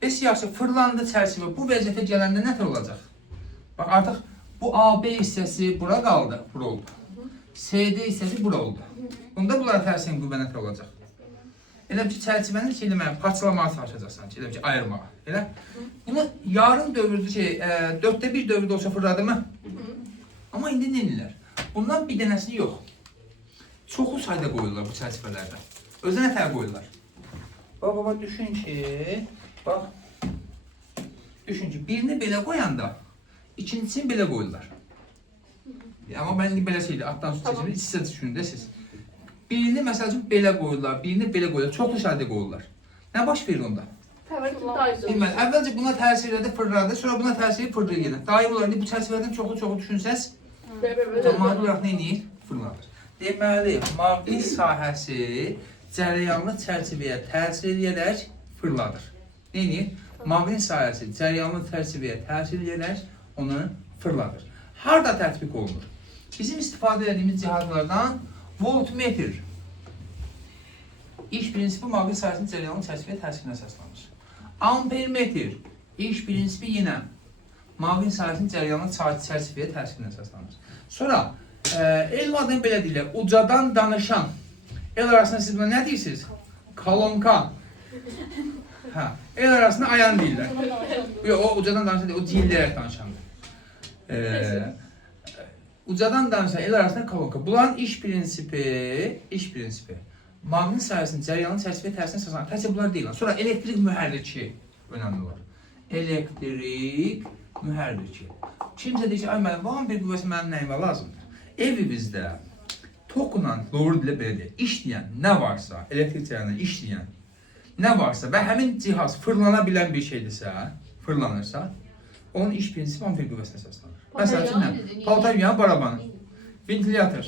Bəs yaxşı, fırlandı çərçivə. Bu vəziyyətə gələndə nətər olacaq? Bax, artıq bu AB hissəsi bura qaldı, bura oldu. CD hissəsi bura oldu. Bunda bunlara təsirin qüvvə nətər olacaq? Elə ki, çərçivəni parçalamağa çalışacaqsan, elə ki, ayırmağa. Elə? Bunu yarım dövrdə ki, 4də 1 dövrdə olsa fırladı mı? Amma indi neyirlər? Bundan bir dənəsini yox. Çoxu sayda qoyurlar bu çərçivələrdə. Özə nətər qoyurlar? Bax, düşün ki, bax, düşün ki, birini belə qoyanda, ikincisini belə qoyurlar. Amma mən indi belə şeydir, altdan su çəkimir, sizə düşünün də siz. Birini məsəl üçün belə qoyurlar, birini belə qoyurlar, çoxlu sayda qoyurlar. Nə baş verir onda? Bilməli, əvvəlcə buna təsir edir, fırladı, sonra buna təsir edir, fırlayır yenə. Daim olaraq bu çərçivədən çoxlu düşünsəz, cəmaat olaraq nə edir? Fırladır. Deməli, maqnit sahəsi cərəyanlı çərçivəyə təsir edərək fırladır. Nə edir? Maqnit sahəsi cərəyanlı çərçivəyə təsir edərək onu fırladır. Harada tətbiq olunur? Bizim istifadə edədiyimiz cihazlardan voltmetr. İş prinsipi maqnit sahəsinin cərəyanlı çərçivəyə təsirinə əsaslanır. Ampermetr. İş prinsipi yenə maqnit sahəsinin cərəyanlı çərçivəyə təsirinə əsaslanır. Sonra elm adını belə deyirlər, ucadan danışan. El arasında siz buna nə deyirsiniz? Kolonka. El arasında ayan deyirlər. O ucadan danışan deyil, o cihilləyərək danışandır. Ucadan danışan el arasında kolonka. Bunların iş prinsipi, maqnit sahəsinin cərəyanlı çərçivəyə təsirinə əsaslanır. Təkcə bunlar deyil. Sonra elektrik mühərriki önəmli olur. Elektrik mühərriki. Kimsə deyir ki, ay mənim, var bir qüvvəsi mənim nəyimə lazımdır. Evimizdə tokla, doğru dilə belə deyək, işləyən nə varsa, elektrik cərəyanında işləyən nə varsa və həmin cihaz fırlana bilən bir şeydirsə, fırlanırsa, onun iş prinsipi amper qüvvəsinə əsaslanır. Məsəl üçün nə? Paltar yuyan barabanı, ventilyator,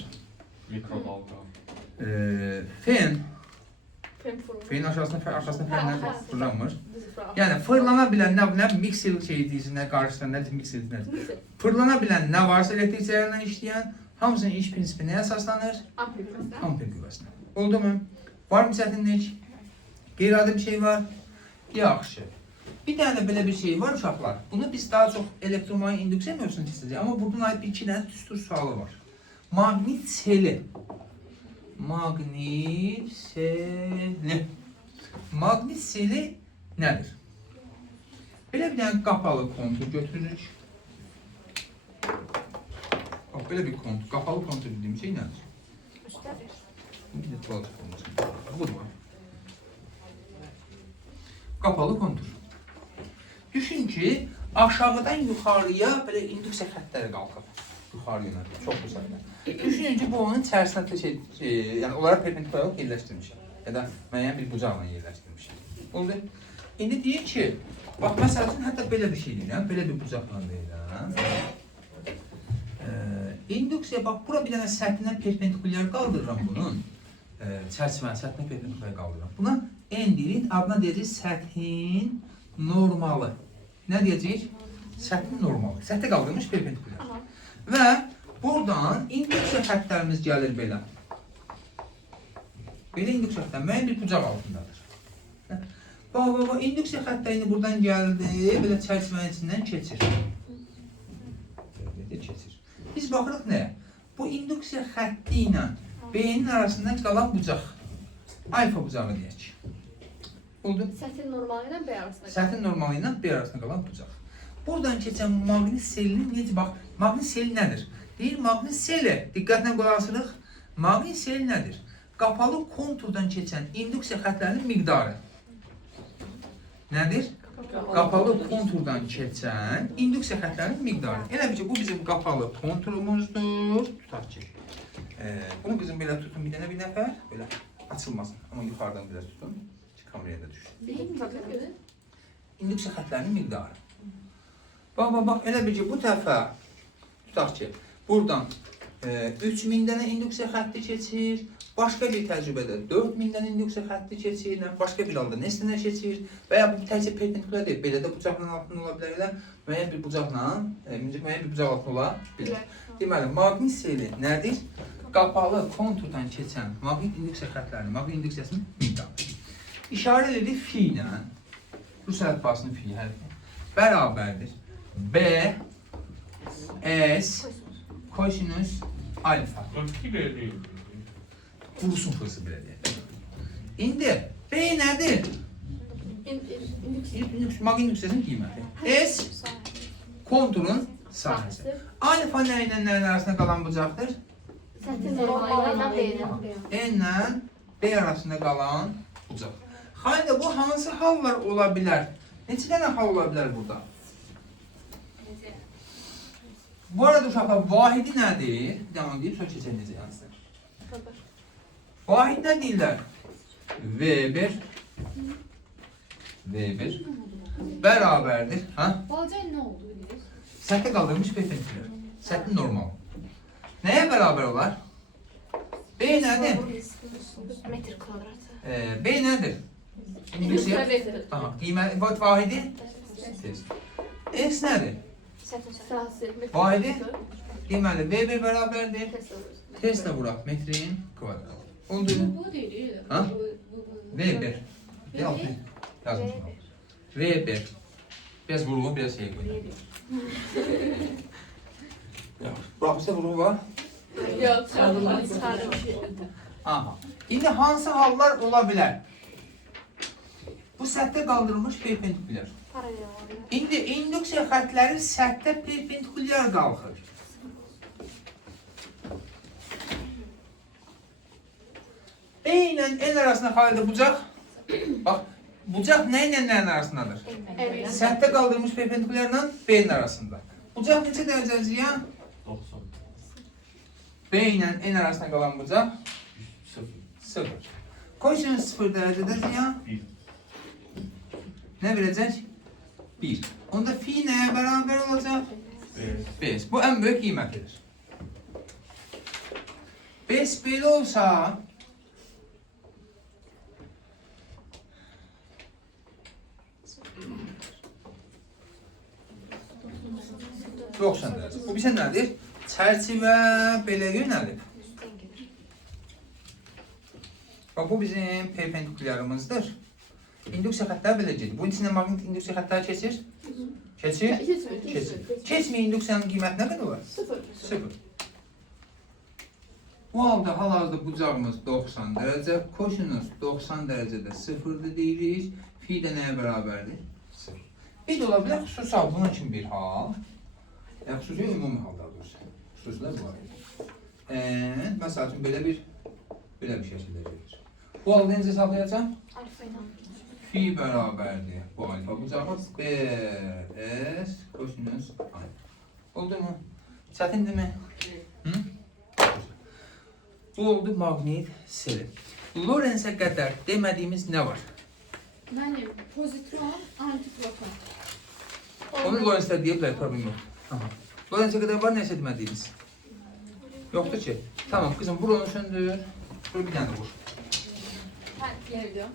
Mikrobalqa. fenin aşağısında fənlər fırlanmır. Yəni, fırlana bilən nə mikser şeyi deyilsin, nə qarşısında, nə mikser nədir? Fırlana bilən nə varsa elektrik cərəyanından işləyən, hamısının iş prinsipi nəyə əsaslanır? Amper qüvvəsinə. Oldu mu? Var mı çətinlik? Qeyri-adi bir şey var? Yaxşı. Bir dənə belə bir şey var uşaqlar. Bunu biz daha çox elektromanyetik induksiya mövzusunu istəyəcəyik. Amma buradan aid iki dənə düstur sualı var. Maqnit seli. Maqnit seli nədir? Belə bir dənə qapalı kontur götürürük. Bax, belə bir kontur, qapalı kontur dediyim şey nədir? Budur. Qapalı kontur. Düşün ki, aşağıdan yuxarıya belə induksiya xəttləri qalxır. Yuxarı yönəlir, çoxlu sayda. Düşünün ki, bu onun içərisində yəni onlara perpendikular yerləşdirmişəm. Ya da müəyyən bir bucaqla yerləşdirmişəm. Oldu. İndi deyir ki, bax, məsəl üçün, hətta belə bir şey deyirəm, belə bir bucaqla deyirəm. İnduksiya, bax, bura bir dənə səthinə perpendikulyar qaldırıram bunun. Çərçivənin səthinə perpendikulyar qaldırıram. Buna N deyirik, adına deyəcək səthin normalı. Nə deyəcək? Səthin normalı. Səthə qaldırmış perpendikulyar. Və buradan induksiya xəttlərimiz gəlir belə. Belə induksiya xəttlər müəyyən bir bucaq altındadır. Bax, induksiya xəttləri buradan gəldi, belə çərçivənin içindən keçir. Biz baxırıq nəyə? Bu induksiya xətti ilə beynin arasında qalan bucaq. Alfa bucağı deyək. Oldu? Səthin normalı ilə B arasında qalan. Səthin normalı ilə B arasında qalan bucaq. Buradan keçən maqnit selinin necə? Bax, maqnit seli nədir? Deyir, maqnit seli, diqqətlə qulaq asırıq. Maqnit seli nədir? Qapalı konturdan keçən induksiya xəttlərinin miqdarı. Nədir? Qapalı konturdan keçən induksiya xəttlərinin miqdarı. Elə bil ki, bu bizim qapalı konturumuzdur. Tutaq ki, bunu qızım belə tutun bir dənə bir nəfər, belə açılmasın. Amma yuxarıdan biraz tutun ki, kameraya da düşsün. İnduksiya xəttlərinin miqdarı. Bax, elə bil ki, bu dəfə tutaq ki, buradan 3000 dənə induksiya xətti keçir. Başqa bir təcrübədə 4000 dənə induksiya xətti keçir, başqa bir halda neçə keçir və ya bu təkcə perpendikular deyil, belə də bucaqla altında ola bilər, elə müəyyən bir bucaqla, müəyyən bir bucaq altında ola bilər. Deməli, maqnit seli nədir? Qapalı konturdan keçən maqnit induksiya xəttlərinin, maqnit induksiyasının miqdarı. İşarə edilir fi ilə, rus əlifbasının fi hərfi, bərabərdir. B, S, kosinus, alfa. Ki belə deyil. Kurusun fırsı belə deyək. İndi B nədir? Maqnit induksiyasının qiyməti. S konturun sahəsi. Alfa nə ilə nəyin arasında qalan bucaqdır? N ilə B arasında qalan bucaq. Hayda, bu hansı hallar ola bilər? Neçə dənə hal ola bilər burada? Bu arada uşaqlar, vahidi nədir? Bir də onu deyib, sonra keçək necə yansın. Vahid nə deyirlər? V1 bərabərdir. Balaca nə oldu bilirsiniz? Səthə qaldırılmış perpendikulyar. Səthi normal. Nəyə bərabər olar? B nədir? Metr kvadratı. B nədir? İnduksiya. Qiymət vahidi? S nədir? Vahidi? Deməli, V1 bərabərdir. Tesla vuraq, metrin kvadratı. Oldu mu? Bu deyil. V1. Yazmışım. V1. Biraz vurğu, biraz şey koyayım. Bırakmışsa vurğu var. Yok, çağırdılar. Aha. İndi hansı hallar ola bilər? Bu səthə qaldırılmış perpendikulyar. İndi induksiya xəttləri səthə perpendikulyar qalxır. B ilə N arasında xalidə bucaq. Bax, bucaq nə ilə nəyin arasındadır? Səthə qaldırılmış perpendikulyarla B-nin arasında. Bucaq neçə dərəcə ziyan? 90. B ilə N arasında qalan bucaq 0. Kosinus 0 dərəcədə ziyan 1. nə verəcək? 1. Onda fi nəyə bərabər olacaq? 5. Bu ən böyük qiymətidir. 5 belə olsa 90 dərəcə. Bu bizə nədir? Çərçivə belə yönəlib. Bax, bu bizim perpendikulyarımızdır. İnduksiya xəttləri belə gedir. Bunun içində maqnit induksiya xəttləri keçir? Keçir? Keçir. Keçməyən induksiyanın qiyməti nə qədər var? 0. Bu halda hal-hazırda bucağımız 90 dərəcə, kosinus 90 dərəcədə 0-dır deyirik. Fi də nəyə bərabərdir? 0. Bir də ola bilər xüsusi hal, bunun üçün bir hal. Xüsusi ümumi halda olursa. Xüsusilər var. Məsəl üçün belə bir şəkildə gedir. Bu halda necə hesablayacağım? Fi bərabərdir. Bu alfa bucağı B, S, kosinus alfa. Oldu mu? Çətindir mi? Bu oldu maqnit seli. Lorenzə qədər demədiyimiz nə var? Mənim pozitron, antiproton. Onu Lorenzə deyə bilər, problem yox. Lorenzə qədər var, nəsə demədiyimiz? Yoxdur ki. Tamam, qızım, vur onu söndür. Vur bir dənə vur. Geliyor.